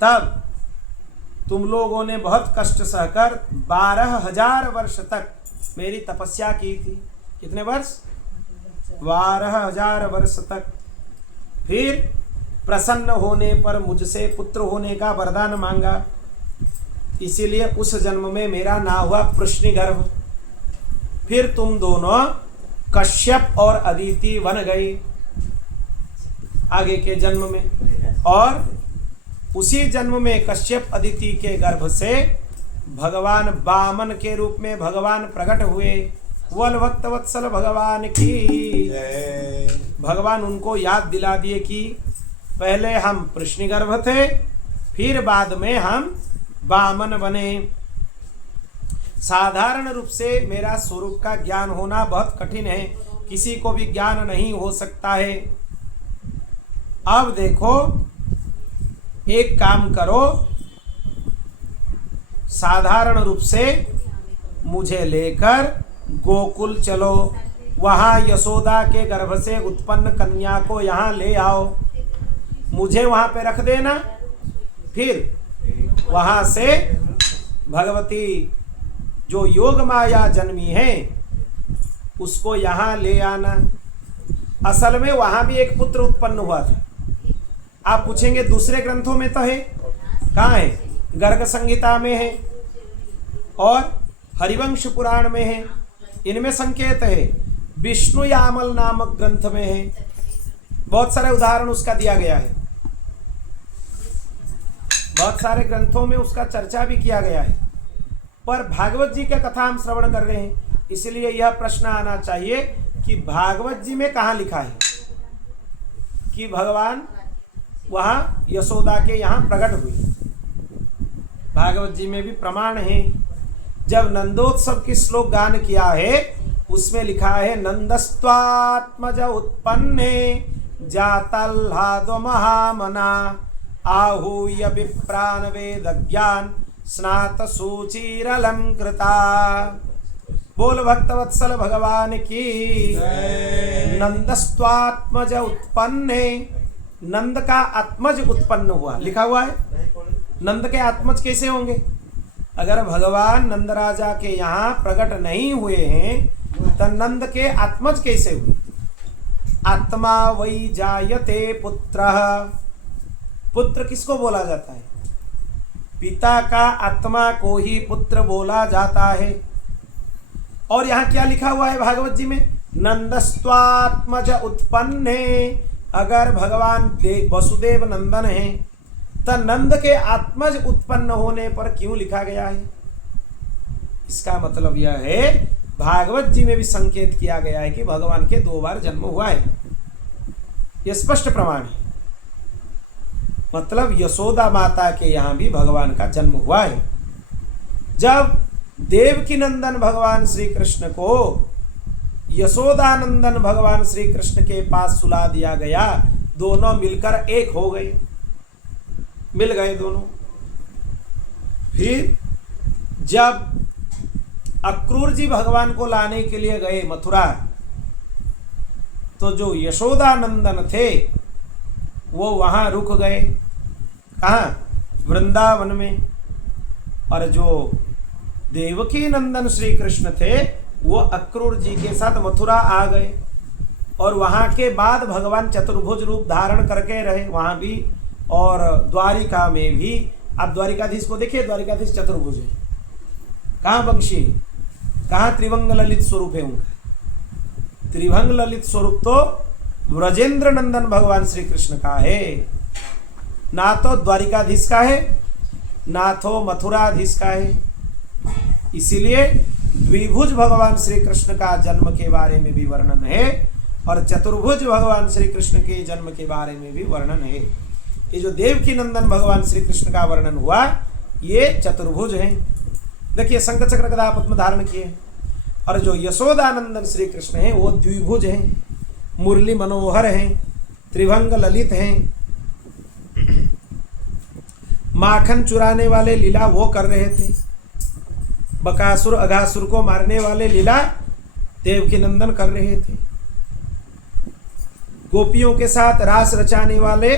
तब तुम लोगों ने बहुत कष्ट सहकर 12,000 वर्ष तक मेरी तपस्या की थी। कितने वर्ष? 12,000 वर्ष तक। फिर प्रसन्न होने पर मुझसे पुत्र होने का वरदान मांगा। इसीलिए उस जन्म में मेरा नाम हुआ पृश्निगर्भ। फिर तुम दोनों कश्यप और अदिति बन गए आगे के जन्म में, और उसी जन्म में कश्यप अदिति के गर्भ से भगवान वामन के रूप में भगवान प्रकट हुए। वल भक्त वत्सल भगवान की जय। भगवान उनको याद दिला दिए कि पहले हम पृश्निगर्भ थे, फिर बाद में हम वामन बने। साधारण रूप से मेरा स्वरूप का ज्ञान होना बहुत कठिन है, किसी को भी ज्ञान नहीं हो सकता है। अब देखो, एक काम करो, साधारण रूप से मुझे लेकर गोकुल चलो, वहां यशोदा के गर्भ से उत्पन्न कन्या को यहाँ ले आओ, मुझे वहां पे रख देना। फिर वहां से भगवती जो योग माया जन्मी है उसको यहाँ ले आना। असल में वहां भी एक पुत्र उत्पन्न हुआ था। आप पूछेंगे दूसरे ग्रंथों में तो है, कहाँ है? गर्ग संहिता में है और हरिवंश पुराण में है। इनमें संकेत है। विष्णु यामल नामक ग्रंथ में है। बहुत सारे उदाहरण उसका दिया गया है। बहुत सारे ग्रंथों में उसका चर्चा भी किया गया है। पर भागवत जी का कथा हम श्रवण कर रहे हैं, इसलिए यह प्रश्न आना चाहिए कि भागवत जी में कहाँ लिखा है कि भगवान वहां यशोदा के यहाँ प्रकट हुए। भागवत जी में भी प्रमाण है। जब नंदोत्सव की श्लोक गान किया है उसमें लिखा है, नंदस्त्वात्मज उत्पन्ने जातल्हादो महामना आहूय विप्रान वेदज्ञान स्नात सूचिरलंकृता। बोल भक्तवत्सल भगवान की। नंदस्त्वात्मज उत्पन्ने, नंद का आत्मज उत्पन्न हुआ, लिखा हुआ है। नंद के आत्मज कैसे होंगे? अगर भगवान नंद राजा के यहाँ प्रकट नहीं हुए हैं तो नंद के आत्मज कैसे हुए? आत्मा वै जायते पुत्र, पुत्र किसको बोला जाता है? पिता का आत्मा को ही पुत्र बोला जाता है। और यहाँ क्या लिखा हुआ है भागवत जी में? नंदस्त्वात्मज उत्पन्ने, अगर भगवान वसुदेव नंदन हैं तो नंद के आत्मज उत्पन्न होने पर क्यों लिखा गया है? इसका मतलब यह है, भागवत जी में भी संकेत किया गया है कि भगवान के 2 बार जन्म हुआ है। यह स्पष्ट प्रमाण है। मतलब यशोदा माता के यहाँ भी भगवान का जन्म हुआ है। जब देवकी नंदन भगवान श्री कृष्ण को यशोदानंदन भगवान श्री कृष्ण के पास सुला दिया गया, दोनों मिलकर एक हो गए, मिल गए दोनों। फिर जब अक्रूर जी भगवान को लाने के लिए गए मथुरा, तो जो यशोदानंदन थे वो वहां रुक गए। कहाँ? वृंदावन में। और जो देवकी नंदन श्री कृष्ण थे वो अक्रूर जी के साथ मथुरा आ गए। और वहां के बाद भगवान चतुर्भुज रूप धारण करके रहे वहां भी, और द्वारिका में भी। आप द्वारिकाधीश को देखिए, द्वारिकाधीश चतुर्भुज है। कहाँ वंशी है? कहाँ त्रिभंग ललित स्वरूप है उनका? त्रिभंग ललित स्वरूप तो व्रजेंद्र नंदन भगवान श्री कृष्ण का है, ना तो द्वारिकाधीश का है ना तो मथुराधीश का है। इसीलिए द्विभुज भगवान श्री कृष्ण का जन्म के बारे में भी वर्णन है और चतुर्भुज भगवान श्री कृष्ण के जन्म के बारे में भी वर्णन है। ये जो देवकी नंदन भगवान श्री कृष्ण का वर्णन हुआ, ये चतुर्भुज हैं। देखिए शंख चक्र गदा पद्म धारण किए। और जो यशोदानंदन श्री कृष्ण हैं वो द्विभुज हैं, मुरली मनोहर हैं, त्रिभंग ललित हैं। माखन चुराने वाले लीला वो कर रहे थे, बकासुर अघासुर को मारने वाले लीला देवकी नंदन कर रहे थे। गोपियों के साथ रास रचाने वाले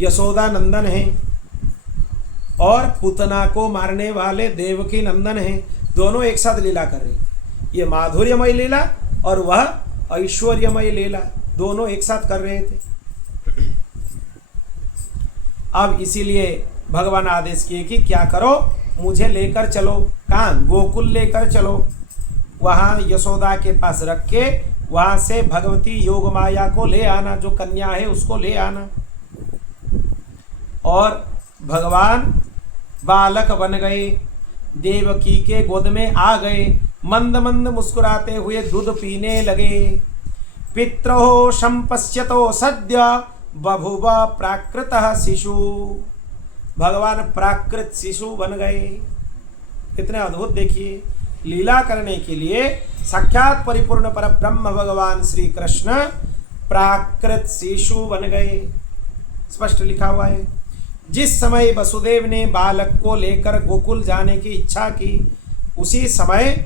यशोदानंदन हैं और पुतना को मारने वाले देवकी नंदन हैं। दोनों एक साथ लीला कर रहे हैं। ये माधुर्यमय लीला और वह ऐश्वर्यमय लीला, दोनों एक साथ कर रहे थे। अब इसीलिए भगवान आदेश किए कि क्या करो, मुझे लेकर चलो। कहाँ? गोकुल लेकर चलो। वहाँ यशोदा के पास रख के वहाँ से भगवती योग माया को ले आना, जो कन्या है उसको ले आना। और भगवान बालक बन गए, देवकी के गोद में आ गए, मंद मंद मुस्कुराते हुए दूध पीने लगे। पित्रो संपश्यतो सद्य बभुव प्राकृतः शिशु, भगवान प्राकृत शिशु बन गए। कितने अद्भुत! देखिए, लीला करने के लिए साक्षात परिपूर्ण पर ब्रह्म भगवान श्री कृष्ण प्राकृत शिशु बन गए। स्पष्ट लिखा हुआ है। जिस समय वसुदेव ने बालक को लेकर गोकुल जाने की इच्छा की, उसी समय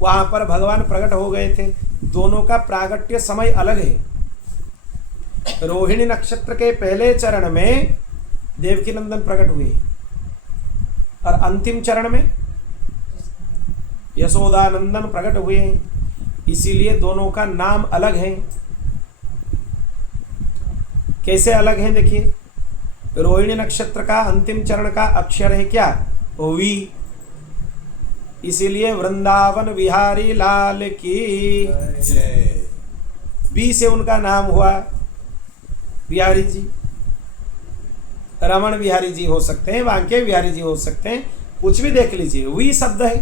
वहां पर भगवान प्रकट हो गए थे। दोनों का प्रागट्य समय अलग है। रोहिणी नक्षत्र के पहले चरण में देवकी नंदन प्रकट हुए और अंतिम चरण में यशोदानंदन प्रकट हुए हैं। इसीलिए दोनों का नाम अलग है। कैसे अलग है? देखिए, रोहिणी नक्षत्र का अंतिम चरण का अक्षर है क्या? वी। इसीलिए वृंदावन बिहारी लाल की बी से उनका नाम हुआ बिहारी जी। रमण बिहारी जी हो सकते हैं, वांके बिहारी जी हो सकते हैं, कुछ भी देख लीजिए। वी शब्द है,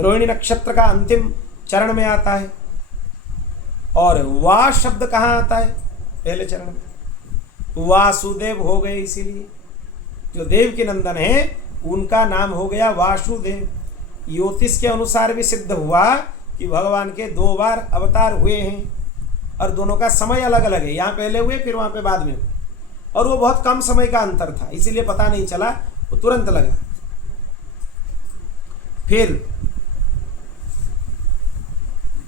रोहिणी नक्षत्र का अंतिम चरण में आता है। और वा शब्द कहाँ आता है? पहले चरण में। वासुदेव हो गए। इसीलिए जो देव के नंदन है उनका नाम हो गया वासुदेव। ज्योतिष के अनुसार भी सिद्ध हुआ कि भगवान के 2 बार अवतार हुए हैं और दोनों का समय अलग अलग है। यहाँ पहले हुए, फिर वहाँ पे बाद में हुए, और वो बहुत कम समय का अंतर था, इसीलिए पता नहीं चला, वो तुरंत लगा। फिर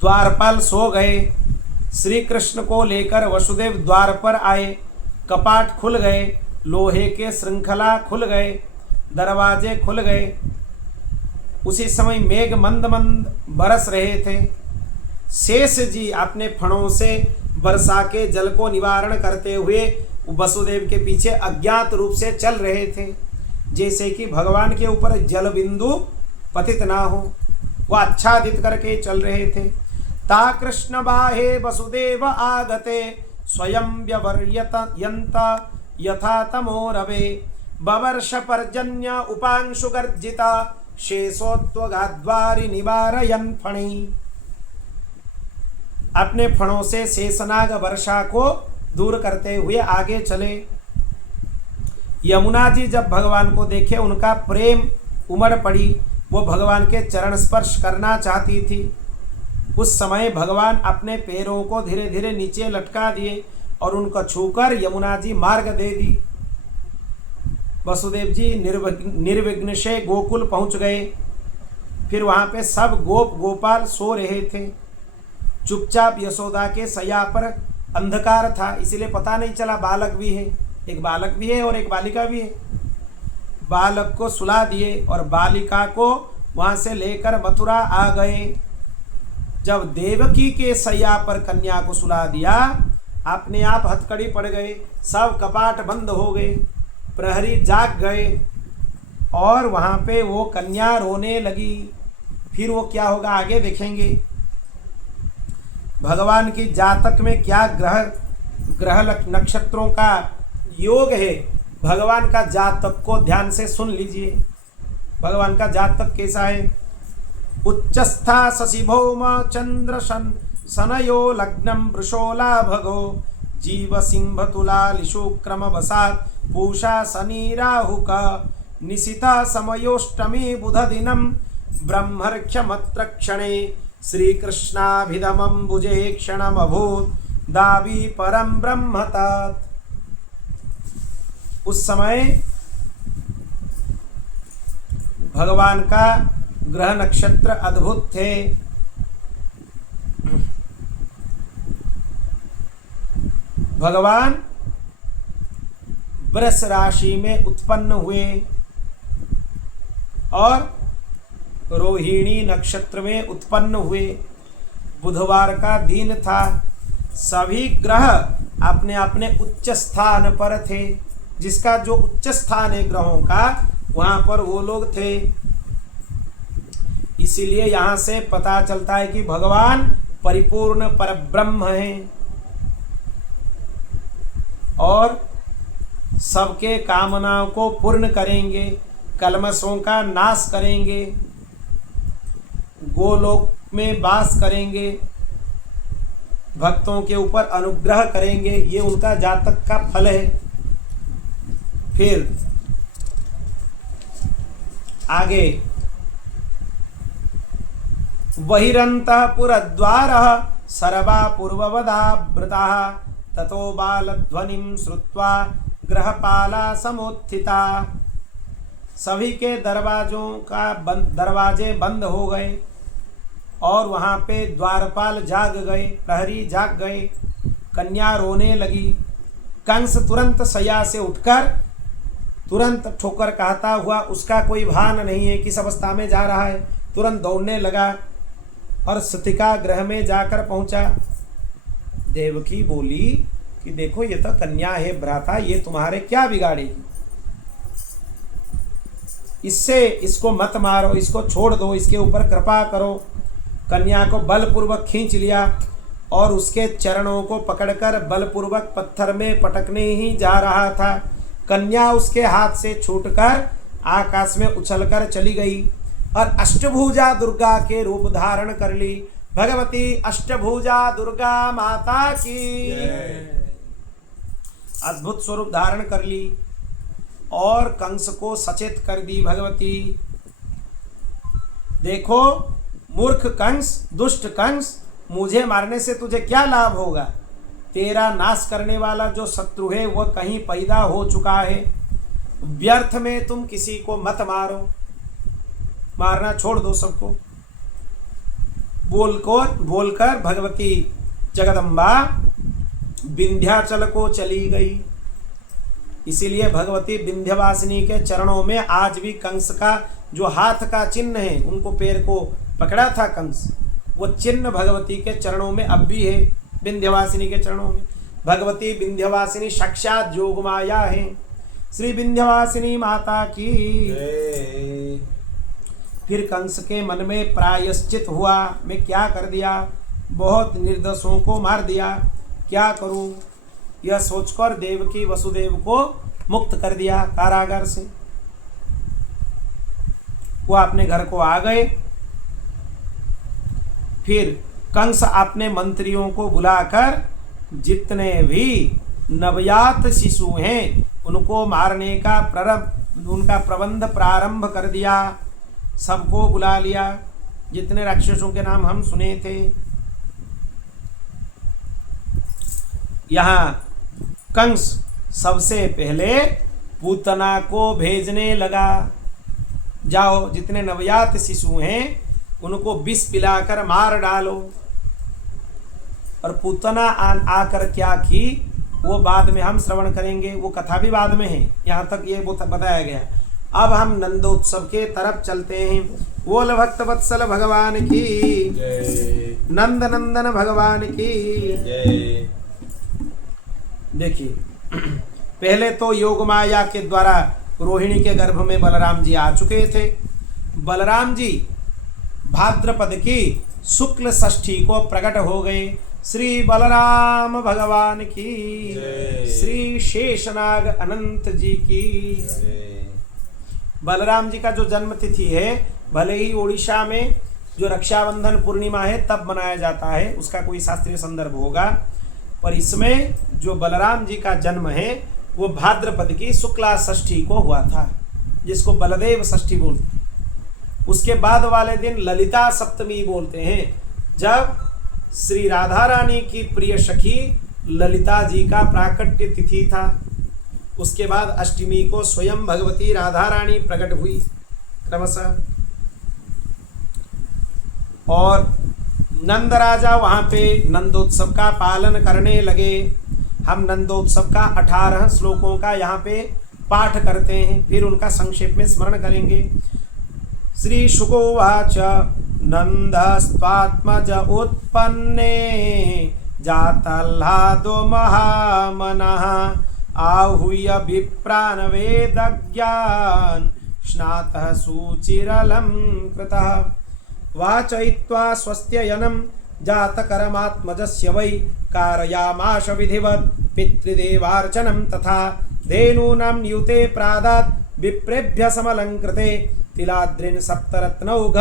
द्वारपाल सो गए। श्री कृष्ण को लेकर वसुदेव द्वार पर आए। कपाट खुल गए, लोहे के श्रृंखला खुल गए, दरवाजे खुल गए। उसी समय मेघ मंद मंद बरस रहे थे। शेष जी अपने फणों से वर्षा के जल को निवारण करते हुए वसुदेव के पीछे अज्ञात रूप से चल रहे थे, जैसे कि भगवान के ऊपर जल बिंदु पतित ना हो, वह आच्छादित करके चल रहे थे। ता कृष्ण बाहे वसुदेव आगते स्वयं व्यवर्यत यथा तमोरवे बवर्ष पर्जन्य उपांशु गर्जिता शेषोत्वगाद्वारि निवारयन् फणी। अपने फणों से शेषनाग वर्षा को दूर करते हुए आगे चले। यमुना जी जब भगवान को देखे उनका प्रेम उमड़ पड़ी, वो भगवान के चरण स्पर्श करना चाहती थी। उस समय भगवान अपने पैरों को धीरे धीरे नीचे लटका दिए और उनको छूकर यमुना जी मार्ग दे दी। वसुदेव जी निर्विघ्न से गोकुल पहुंच गए। फिर वहां पे सब गोप गोपाल सो रहे थे। चुपचाप यशोदा के सैया पर अंधकार था, इसलिए पता नहीं चला बालक भी है, एक बालक भी है और एक बालिका भी है। बालक को सुला दिए और बालिका को वहां से लेकर मथुरा आ गए। जब देवकी के सैया पर कन्या को सुला दिया, अपने आप हथकड़ी पड़ गए, सब कपाट बंद हो गए, प्रहरी जाग गए और वहां पे वो कन्या रोने लगी। फिर वो क्या होगा आगे देखेंगे। भगवान की जातक में क्या ग्रह नक्षत्रों का योग है, भगवान का जातक को ध्यान से सुन लीजिए। भगवान का जातक कैसा है। उच्चस्था शशि भौम चंद्र सनयो लग्नम वृषोला भगो जीव सिंह तुलालि शुक्रम वसात् पूषा शनि राहुक निशिता समयोष्टमी बुध दिनम ब्रह्मर्क्षमत्र क्षणे श्रीकृष्णाभिधमं भुजे क्षणमभूत् दावी परम ब्रह्मतात। उस समय भगवान का ग्रह नक्षत्र अद्भुत थे। भगवान वृष राशि में उत्पन्न हुए और रोहिणी नक्षत्र में उत्पन्न हुए। बुधवार का दिन था। सभी ग्रह अपने अपने उच्च स्थान पर थे। जिसका जो उच्च स्थान है ग्रहों का, वहां पर वो लोग थे। इसीलिए यहां से पता चलता है कि भगवान परिपूर्ण परब्रह्म हैं और सबके कामनाओं को पूर्ण करेंगे, कल्मशों का नाश करेंगे, गोलोक में वास करेंगे, भक्तों के ऊपर अनुग्रह करेंगे। ये उनका जातक का फल है। फिर आगे बहिरन्तःपुरद्वारः सर्वा पूर्ववदावृताः ततो बालध्वनिं श्रुत्वा ग्रहपाला समुत्थिता। सभी के दरवाजे बंद हो गए और वहां पे द्वारपाल जाग गए, प्रहरी जाग गए। कन्या रोने लगी। कंस तुरंत शैया से उठकर तुरंत ठोकर कहता हुआ, उसका कोई भान नहीं है किस अवस्था में जा रहा है, तुरंत दौड़ने लगा और सतिका गृह में जाकर पहुंचा। देवकी बोली कि देखो ये तो कन्या है भ्राता, ये तुम्हारे क्या बिगाड़ेगी, इसको मत मारो, इसको छोड़ दो, इसके ऊपर कृपा करो। कन्या को बलपूर्वक खींच लिया और उसके चरणों को पकड़कर बलपूर्वक पत्थर में पटकने ही जा रहा था। कन्या उसके हाथ से छूटकर आकाश में उछलकर चली गई और अष्टभुजा दुर्गा के रूप धारण कर ली। भगवती अष्टभुजा दुर्गा माता की अद्भुत स्वरूप धारण कर ली और कंस को सचेत कर दी। भगवती देखो मूर्ख कंस, दुष्ट कंस, मुझे मारने से तुझे क्या लाभ होगा। तेरा नाश करने वाला जो शत्रु है वह कहीं पैदा हो चुका है। व्यर्थ में तुम किसी को मत मारो, मारना छोड़ दो सबको। बोलकर भगवती जगदम्बा विंध्याचल को चली गई। इसीलिए भगवती विंध्यवासिनी के चरणों में आज भी कंस का जो हाथ का चिन्ह है, उनको पैर को पकड़ा था कंस, वो चिन्ह भगवती के चरणों में अब भी है, विंध्यवासिनी के चरणों में। भगवती विंध्यवासिनी साक्षात जोगमाया है। श्री विंध्यवासिनी माता की। फिर कंस के मन में प्रायश्चित हुआ, मैं क्या कर दिया, बहुत निर्दोषों को मार दिया, क्या करूं। यह सोचकर देवकी वसुदेव को मुक्त कर दिया कारागार से। वो अपने घर को आ गए। फिर कंस अपने मंत्रियों को बुलाकर जितने भी नवजात शिशु हैं उनको मारने का उनका प्रबंध प्रारंभ कर दिया। सबको बुला लिया, जितने राक्षसों के नाम हम सुने थे। यहाँ कंस सबसे पहले पूतना को भेजने लगा, जाओ जितने नवजात शिशु हैं उनको विष पिलाकर मार डालो। और पूतना आकर क्या की वो बाद में हम श्रवण करेंगे, वो कथा भी बाद में है, यहाँ तक ये बताया गया। अब हम नंदोत्सव के तरफ चलते हैं। बोल भक्त वत्सल भगवान की जय, नंद नंदन भगवान की जय। देखिए, पहले तो योग माया के द्वारा रोहिणी के गर्भ में बलराम जी आ चुके थे। बलराम जी भाद्रपद की शुक्ल षष्ठी को प्रकट हो गए। श्री बलराम भगवान की जय, श्री शेषनाग अनंत जी की जय। बलराम जी का जो जन्म तिथि है, भले ही उड़ीसा में जो रक्षाबंधन पूर्णिमा है तब मनाया जाता है, उसका कोई शास्त्रीय संदर्भ होगा, पर इसमें जो बलराम जी का जन्म है वो भाद्रपद की शुक्ला षष्ठी को हुआ था, जिसको बलदेव षष्ठी बोलते हैं। उसके बाद वाले दिन ललिता सप्तमी बोलते हैं, जब श्री राधा रानी की प्रिय सखी ललिता जी का प्राकट्य तिथि था। उसके बाद अष्टमी को स्वयं भगवती राधा रानी प्रकट हुई क्रमशः। और नंद राजा वहां पे नंदोत्सव का पालन करने लगे। हम नंदोत्सव का 18 श्लोकों का यहाँ पे पाठ करते हैं, फिर उनका संक्षेप में स्मरण करेंगे। श्री शुकोवाच नंदस्त्वात्मज उत्पन्ने जातल्लादो महामनः आहूय विप्रान वेदज्ञान स्नातः सुचिरलं कृतः वाचयित्वा स्वस्त्ययनं जातकरमात्मजस्य वै कारयामाश विधिवत् पितृदेवार्चनं तथा धेनूनां नियुते प्रादात् विप्रेभ्य समलंकृते तिलाद्रिन् सप्तरत्नौघ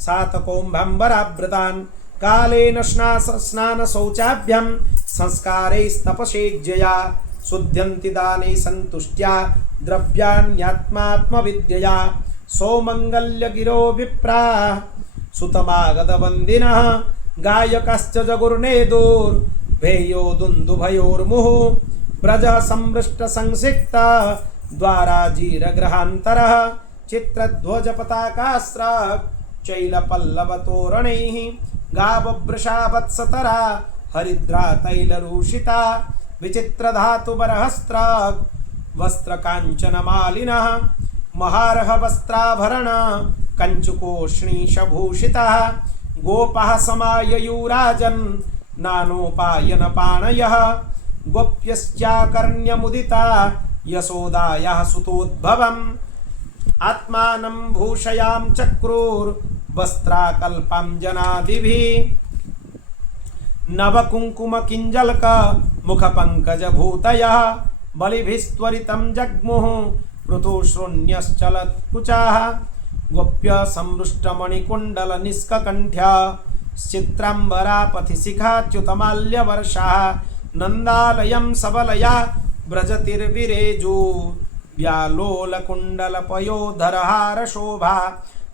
सातकोऽम्भम्बराभृतान् कालेन स्नान शौचाभ्यं संस्कारैस्तपसेज्यया शुद्ध्यन्ति दाने सन्तुष्ट्या द्रव्यान्यात्मात्मविद्यया सौमङ्गल्यगिरो विप्रा सुतमागधवन्दिनः गायकश्च जगुर्नेदुर्भेयो दुन्दुभयोर्मुहुः ब्रजः संवृष्टसंसिक्ता द्वाराजीरगृहान्तरः चित्रध्वजपताकास्रक् चैलपल्लवतोरणैः गाववृषावत्सतरा हरिद्रा तैलरूषिता विचित्रधातुबरहस्रक् वस्त्रकाञ्चनमालिनः महार्ह वस्त्राभरण कंचुकोष्णीशभूषितः गोपाः समाययुराजन् नानोपायनपाणयः गोप्यश्चाकर्ण्यमुदिता यशोदायाः सुतोद्भवम् आत्मानं भूषयां चक्रुर्वस्त्राकल्पं जनादिभिः नवकुङ्कुमकिञ्जल्क मुखपङ्कजभूतयः बलिभिस्त्वरितं जग्मुः पृथुशृण्यश्चलत्कुचाः गोप्य संवृष्टमणिकुण्डलनिष्ककण्ठ्या चित्राम्बरापथिशिखाच्युतमाल्यवर्षाः नन्दालयं सबलया व्रजतिर्विरेजो व्यालोलकुण्डलपयोधरहारशोभा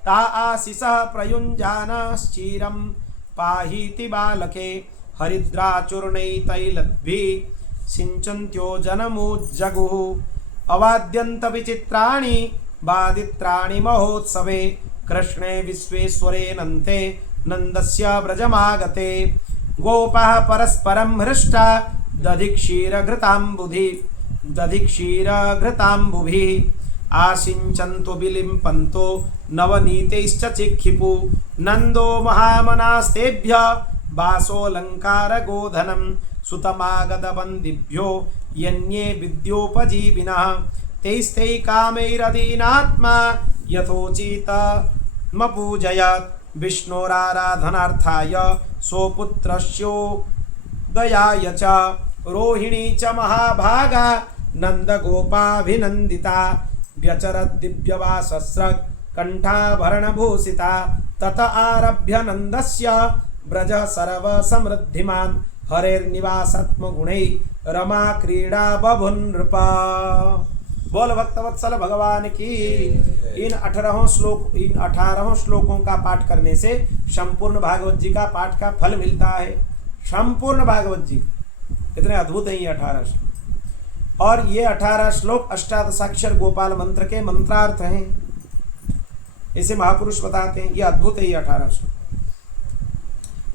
ता आशिषः प्रयुञ्जानश्चिरं पाहीति बालके हरिद्राचूर्णैतैलद्भिः सिञ्चन्त्यो जनमुज्जगुः अवाद्यन्तविचित्राणि वादित्राणि महोत्सवे कृष्णे विश्वेश्वरे नन्ते नन्दस्य व्रजमागते गोपाः परस्परं हृष्टा दधिक्षीरघृताम्बुभिः आसिञ्चन्तो विलिम्पन्तो नवनीतैश्च चिक्षिपु नन्दो महामनास्तेभ्यः वासोऽलङ्कारगोधनं सुतमागतवन्दिभ्यो यन्ये विद्योपजीविनः तैस्तै कामैरदीनात्मा यथोचितमपूजयत् विष्णोराराधनार्थाय स्वपुत्रस्योदयाय च रोहिणी च महाभागा नन्दगोपाभिनन्दिता व्यचरद्दिव्यवासस्रक् कण्ठाभरणभूषिता तत आरभ्य नन्दस्य व्रज सर्वसमृद्धिमान् हरेर्निवासात्मगुणैः रमा क्रीडा बभुन्नृप। बोल भक्तवत्सल भगवान की। इन 18 श्लोकों का पाठ करने से संपूर्ण भागवत जी का पाठ का फल मिलता है। संपूर्ण भागवत जी इतने अद्भुत हैं ये 18 श्लोक, और ये 18 श्लोक अष्टादशाक्षर गोपाल मंत्र के मंत्रार्थ हैं, इसे महापुरुष बताते हैं। ये अद्भुत है ये 18 श्लोक,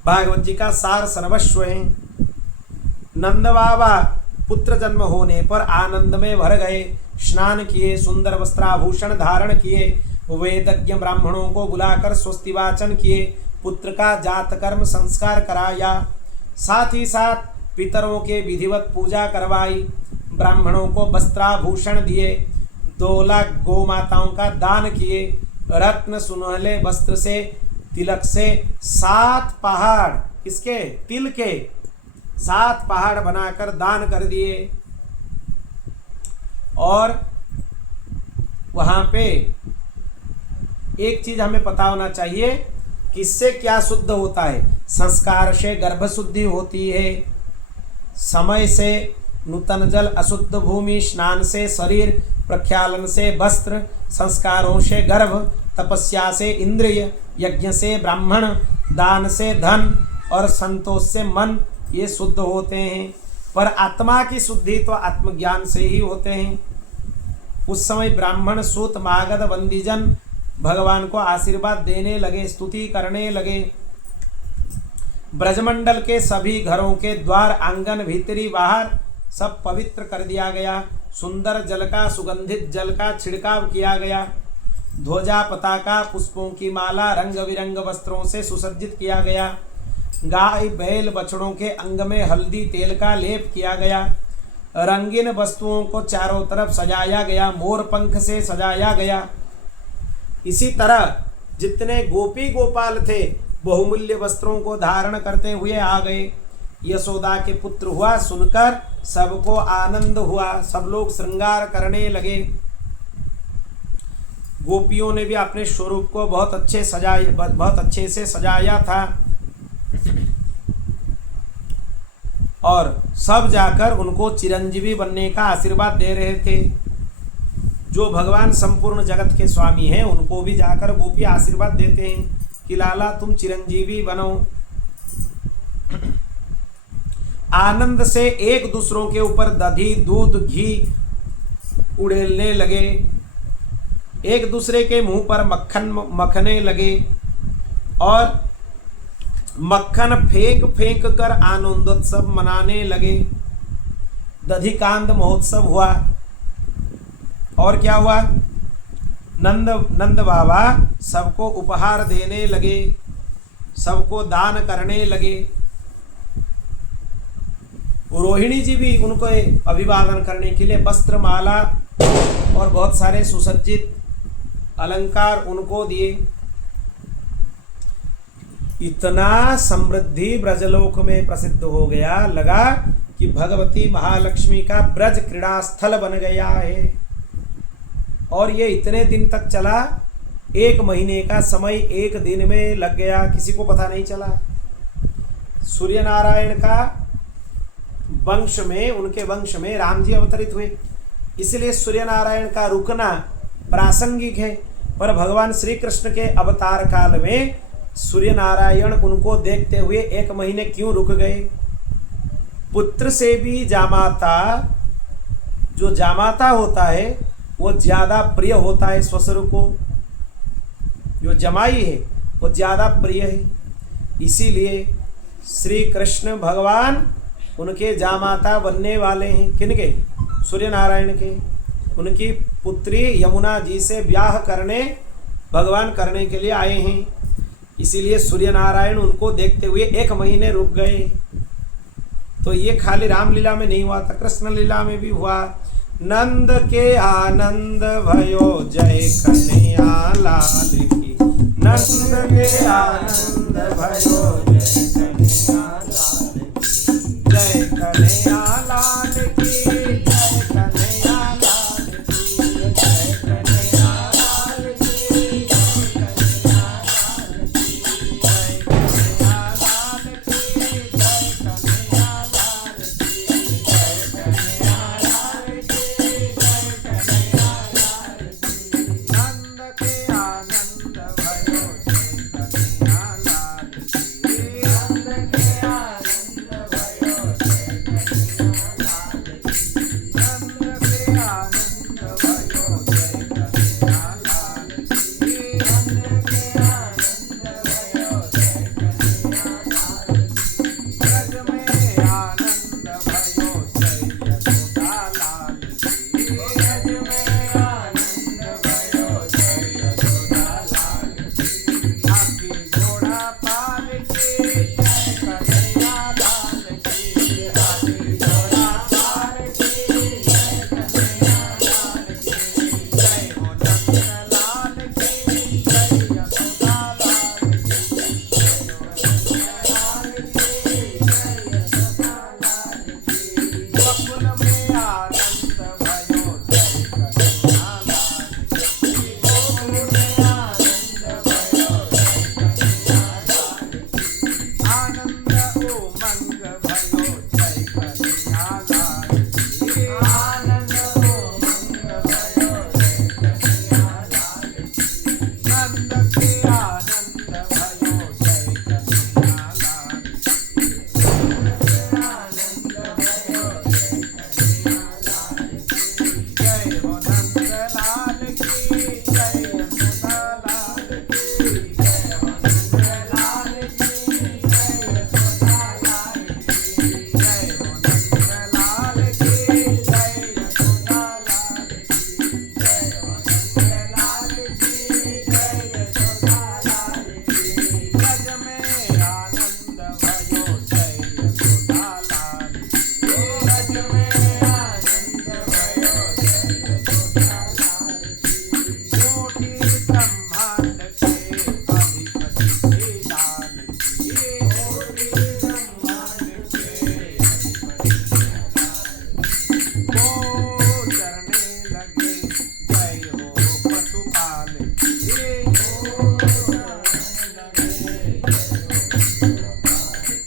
भागवत जी का सार सर्वस्व है। नंद बाबा पुत्र जन्म होने पर आनंद में भर गए, स्नान किए, सुंदर वस्त्राभूषण धारण किए, वेदज्ञ ब्राह्मणों को बुलाकर स्वस्तिवाचन किए, पुत्र का जात कर्म संस्कार कराया, साथ ही साथ पितरों के विधिवत पूजा करवाई, ब्राह्मणों को वस्त्राभूषण दिए, 2 लाख गौ माताओं का दान किए, रत्न सुनहले वस्त्र से तिलक से 7 पहाड़, इसके तिल के 7 पहाड़ बनाकर दान कर दिए। और वहां पे एक चीज हमें पता होना चाहिए, किससे क्या शुद्ध होता है। संस्कार से गर्भ शुद्धि होती है, समय से नूतन जल, अशुद्ध भूमि, स्नान से शरीर, प्रक्षालन से वस्त्र, संस्कारों से गर्भ, तपस्या से इंद्रिय, यज्ञ से ब्राह्मण, दान से धन और संतोष से मन, ये शुद्ध होते हैं। पर आत्मा की शुद्धि तो आत्मज्ञान से ही होते हैं। उस समय ब्राह्मण, सूत, मागध, वंदीजन भगवान को आशीर्वाद देने लगे, स्तुति करने लगे। ब्रजमंडल के सभी घरों के द्वार, आंगन, भीतरी बाहर सब पवित्र कर दिया गया। सुंदर जल का, सुगंधित जल का छिड़काव किया गया। ध्वजा, पताका, पुष्पों की माला, रंग बिरंग वस्त्रों से सुसज्जित किया गया। गाय, बैल, बछड़ों के अंग में हल्दी तेल का लेप किया गया। रंगीन वस्तुओं को चारों तरफ सजाया गया, मोर पंख से सजाया गया। इसी तरह जितने गोपी गोपाल थे बहुमूल्य वस्त्रों को धारण करते हुए आ गए। यशोदा के पुत्र हुआ सुनकर सबको आनंद हुआ, सब लोग श्रृंगार करने लगे। गोपियों ने भी अपने स्वरूप को बहुत अच्छे से सजाया था, और सब जाकर उनको चिरंजीवी बनने का आशीर्वाद दे रहे थे। जो भगवान संपूर्ण जगत के स्वामी हैं उनको भी जाकर गोपी आशीर्वाद देते हैं कि लाला तुम चिरंजीवी बनो। आनंद से एक दूसरों के ऊपर दही, दूध, घी उड़ेलने लगे, एक दूसरे के मुंह पर मक्खन मखने लगे, और मक्खन फेंक फेंक कर आनंदोत्सव मनाने लगे। दधिकांद महोत्सव हुआ। और क्या हुआ? नंद बाबा सबको उपहार देने लगे, सबको दान करने लगे। रोहिणी जी भी उनको अभिवादन करने के लिए वस्त्र, माला और बहुत सारे सुसज्जित अलंकार उनको दिए। इतना समृद्धि ब्रजलोक में प्रसिद्ध हो गया, लगा कि भगवती महालक्ष्मी का ब्रज क्रीड़ा स्थल बन गया है। और ये इतने दिन तक चला, 1 महीने का समय 1 दिन में लग गया, किसी को पता नहीं चला। सूर्य नारायण का वंश में, उनके वंश में राम जी अवतरित हुए, इसलिए सूर्य नारायण का रुकना प्रासंगिक है। पर भगवान श्री कृष्ण के अवतार काल में सूर्य नारायण उनको देखते हुए 1 महीने क्यों रुक गए? पुत्र से भी जामाता, जो जामाता होता है वो ज्यादा प्रिय होता है ससुर को, जो जमाई है वो ज्यादा प्रिय है। इसीलिए श्री कृष्ण भगवान उनके जामाता बनने वाले हैं। किनके? सूर्य नारायण के। उनकी पुत्री यमुना जी से ब्याह करने भगवान करने के लिए आए हैं। इसीलिए सूर्य नारायण उनको देखते हुए 1 महीने रुक गए। तो ये खाली रामलीला में नहीं हुआ था, कृष्ण लीला में भी हुआ। नंद के आनंद भयो जय कन्हैया लाल की, नंद के आनंद भयो जय कन्हैया लाल की, जय कन्हैया लाल की, जय कन्हैया लाल की, जय कन्हैया लाल की, जय कन्हैया लाल की, जय कन्हैया लाल की, जय कन्हैया लाल की, जय कन्हैया लाल की, जय कन्हैया लाल की। नंद के आनंद भयो जय कन्हैया लाल की, नंद के आनंद भयो जय कन्हैया लाल की, नंद के आनंद भयो जय कन्हैया लाल की, नंद के आनंद भयो जय कन्हैया लाल की। ब्रज में आनंद भयो जय यशोदा लाल की, ब्रज में आनंद भयो जय यशोदा लाल की। हाथी घोड़ा पाल के जय कन्हैया लाल की, हाथी घोड़ा पाल के जय कन्हैया लाल की, जय हो नंद लाल की, जय यशोदा लाल की, जय हो नंद लाल की, जय यशोदा लाल की। गोकुल में आनंद भयो जय कन्हैया लाल की, गोकुल में आनंद भयो जय कन्हैया लाल की। आनंद उमंग भयो जय कन्हैया लाल की, आनंद उमंग भयो जय कन्हैया लाल की। नंद के आनंद भयो जय कन्हैया लाल की, नंद के आनंद भयो जय कन्हैया लाल की। जय हो नंद लाल की, जय यशोदा लाल की, जय हो नंद लाल की, जय यशोदा लाल की, जय हो नंद लाल की, जय यशोदा लाल की, जय हो नंद लाल की, जय यशोदा लाल की। ब्रज में आनंद भयो जय यशोदा लाल की, ब्रज में आनंद भयो जय यशोदा लाल की। कोटि ब्रह्मांड के अधिपति श्री लाल की, कोटि ब्रह्मांड के अधिपति श्री लाल की। गोचरने लगे जय हो पशुपाल की, गोचरने लगे जय हो पशुपाल की।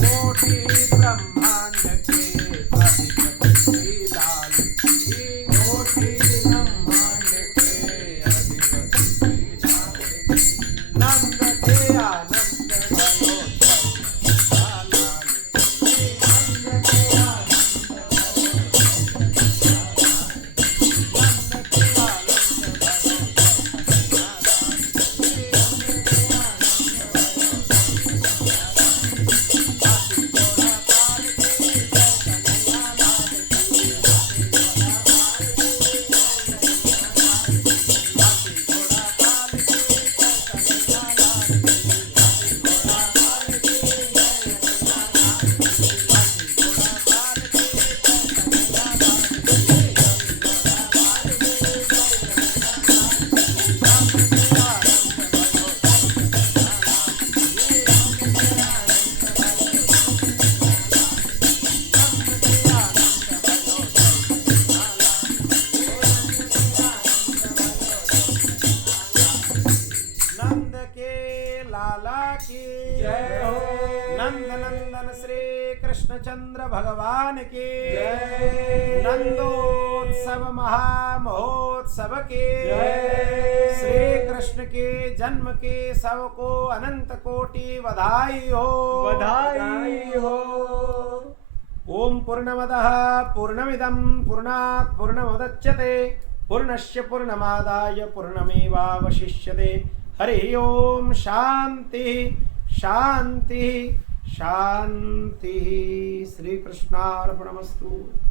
कोटि ब्रह्मांड के अधिपति श्री लाल की, कोटि ब्रह्मांड के अधिपति श्री लाल की। नंद के आनंद भयो जय यशोदा लाल की, नंद के आनंद भयो जय यशोदा लाल की, नंद के आनंद भयो जय कन्हैया लाल की, नंद के आनंद भयो जय कन्हैया लाल की। हाथी घोड़ा पाल के जय कन्हैया लाल की, हाथी घोड़ा पाल के जय कन्हैया लाल की, हाथी घोड़ा पाल के जय कन्हैया लाल की, हाथी घोड़ा पाल के जय यशोदा लाल की, हाथी घोड़ा पाल के जय कन्हैया लाल की, हाथी घोड़ा पाल के जय यशोदा लाल की। नंद के आनंद भयो जय कन्हैया लाल की, नंद के आनंद भयो जय कन्हैया लाल की, नंद के आनंद भयो जय कन्हैया लाल की, नंद के आनंद भयो जय कन्हैया लाल की। नंद के लाला की जय हो। नंद नंदन श्री कृष्णचंद्र भगवान की जय। नंदोत्सव महामहोत्सव की जय। श्री कृष्ण के जन्म के सबको अनंत कोटि बधाई हो, बधाई हो। ओम पूर्णमदः पूर्णमिदं पूर्णात् पूर्णमुदच्यते पूर्णस्य पूर्णमादाय पूर्णमेवावशिष्यते। हरि ओम शांति शांति शांति। श्री कृष्णार्पणमस्तु।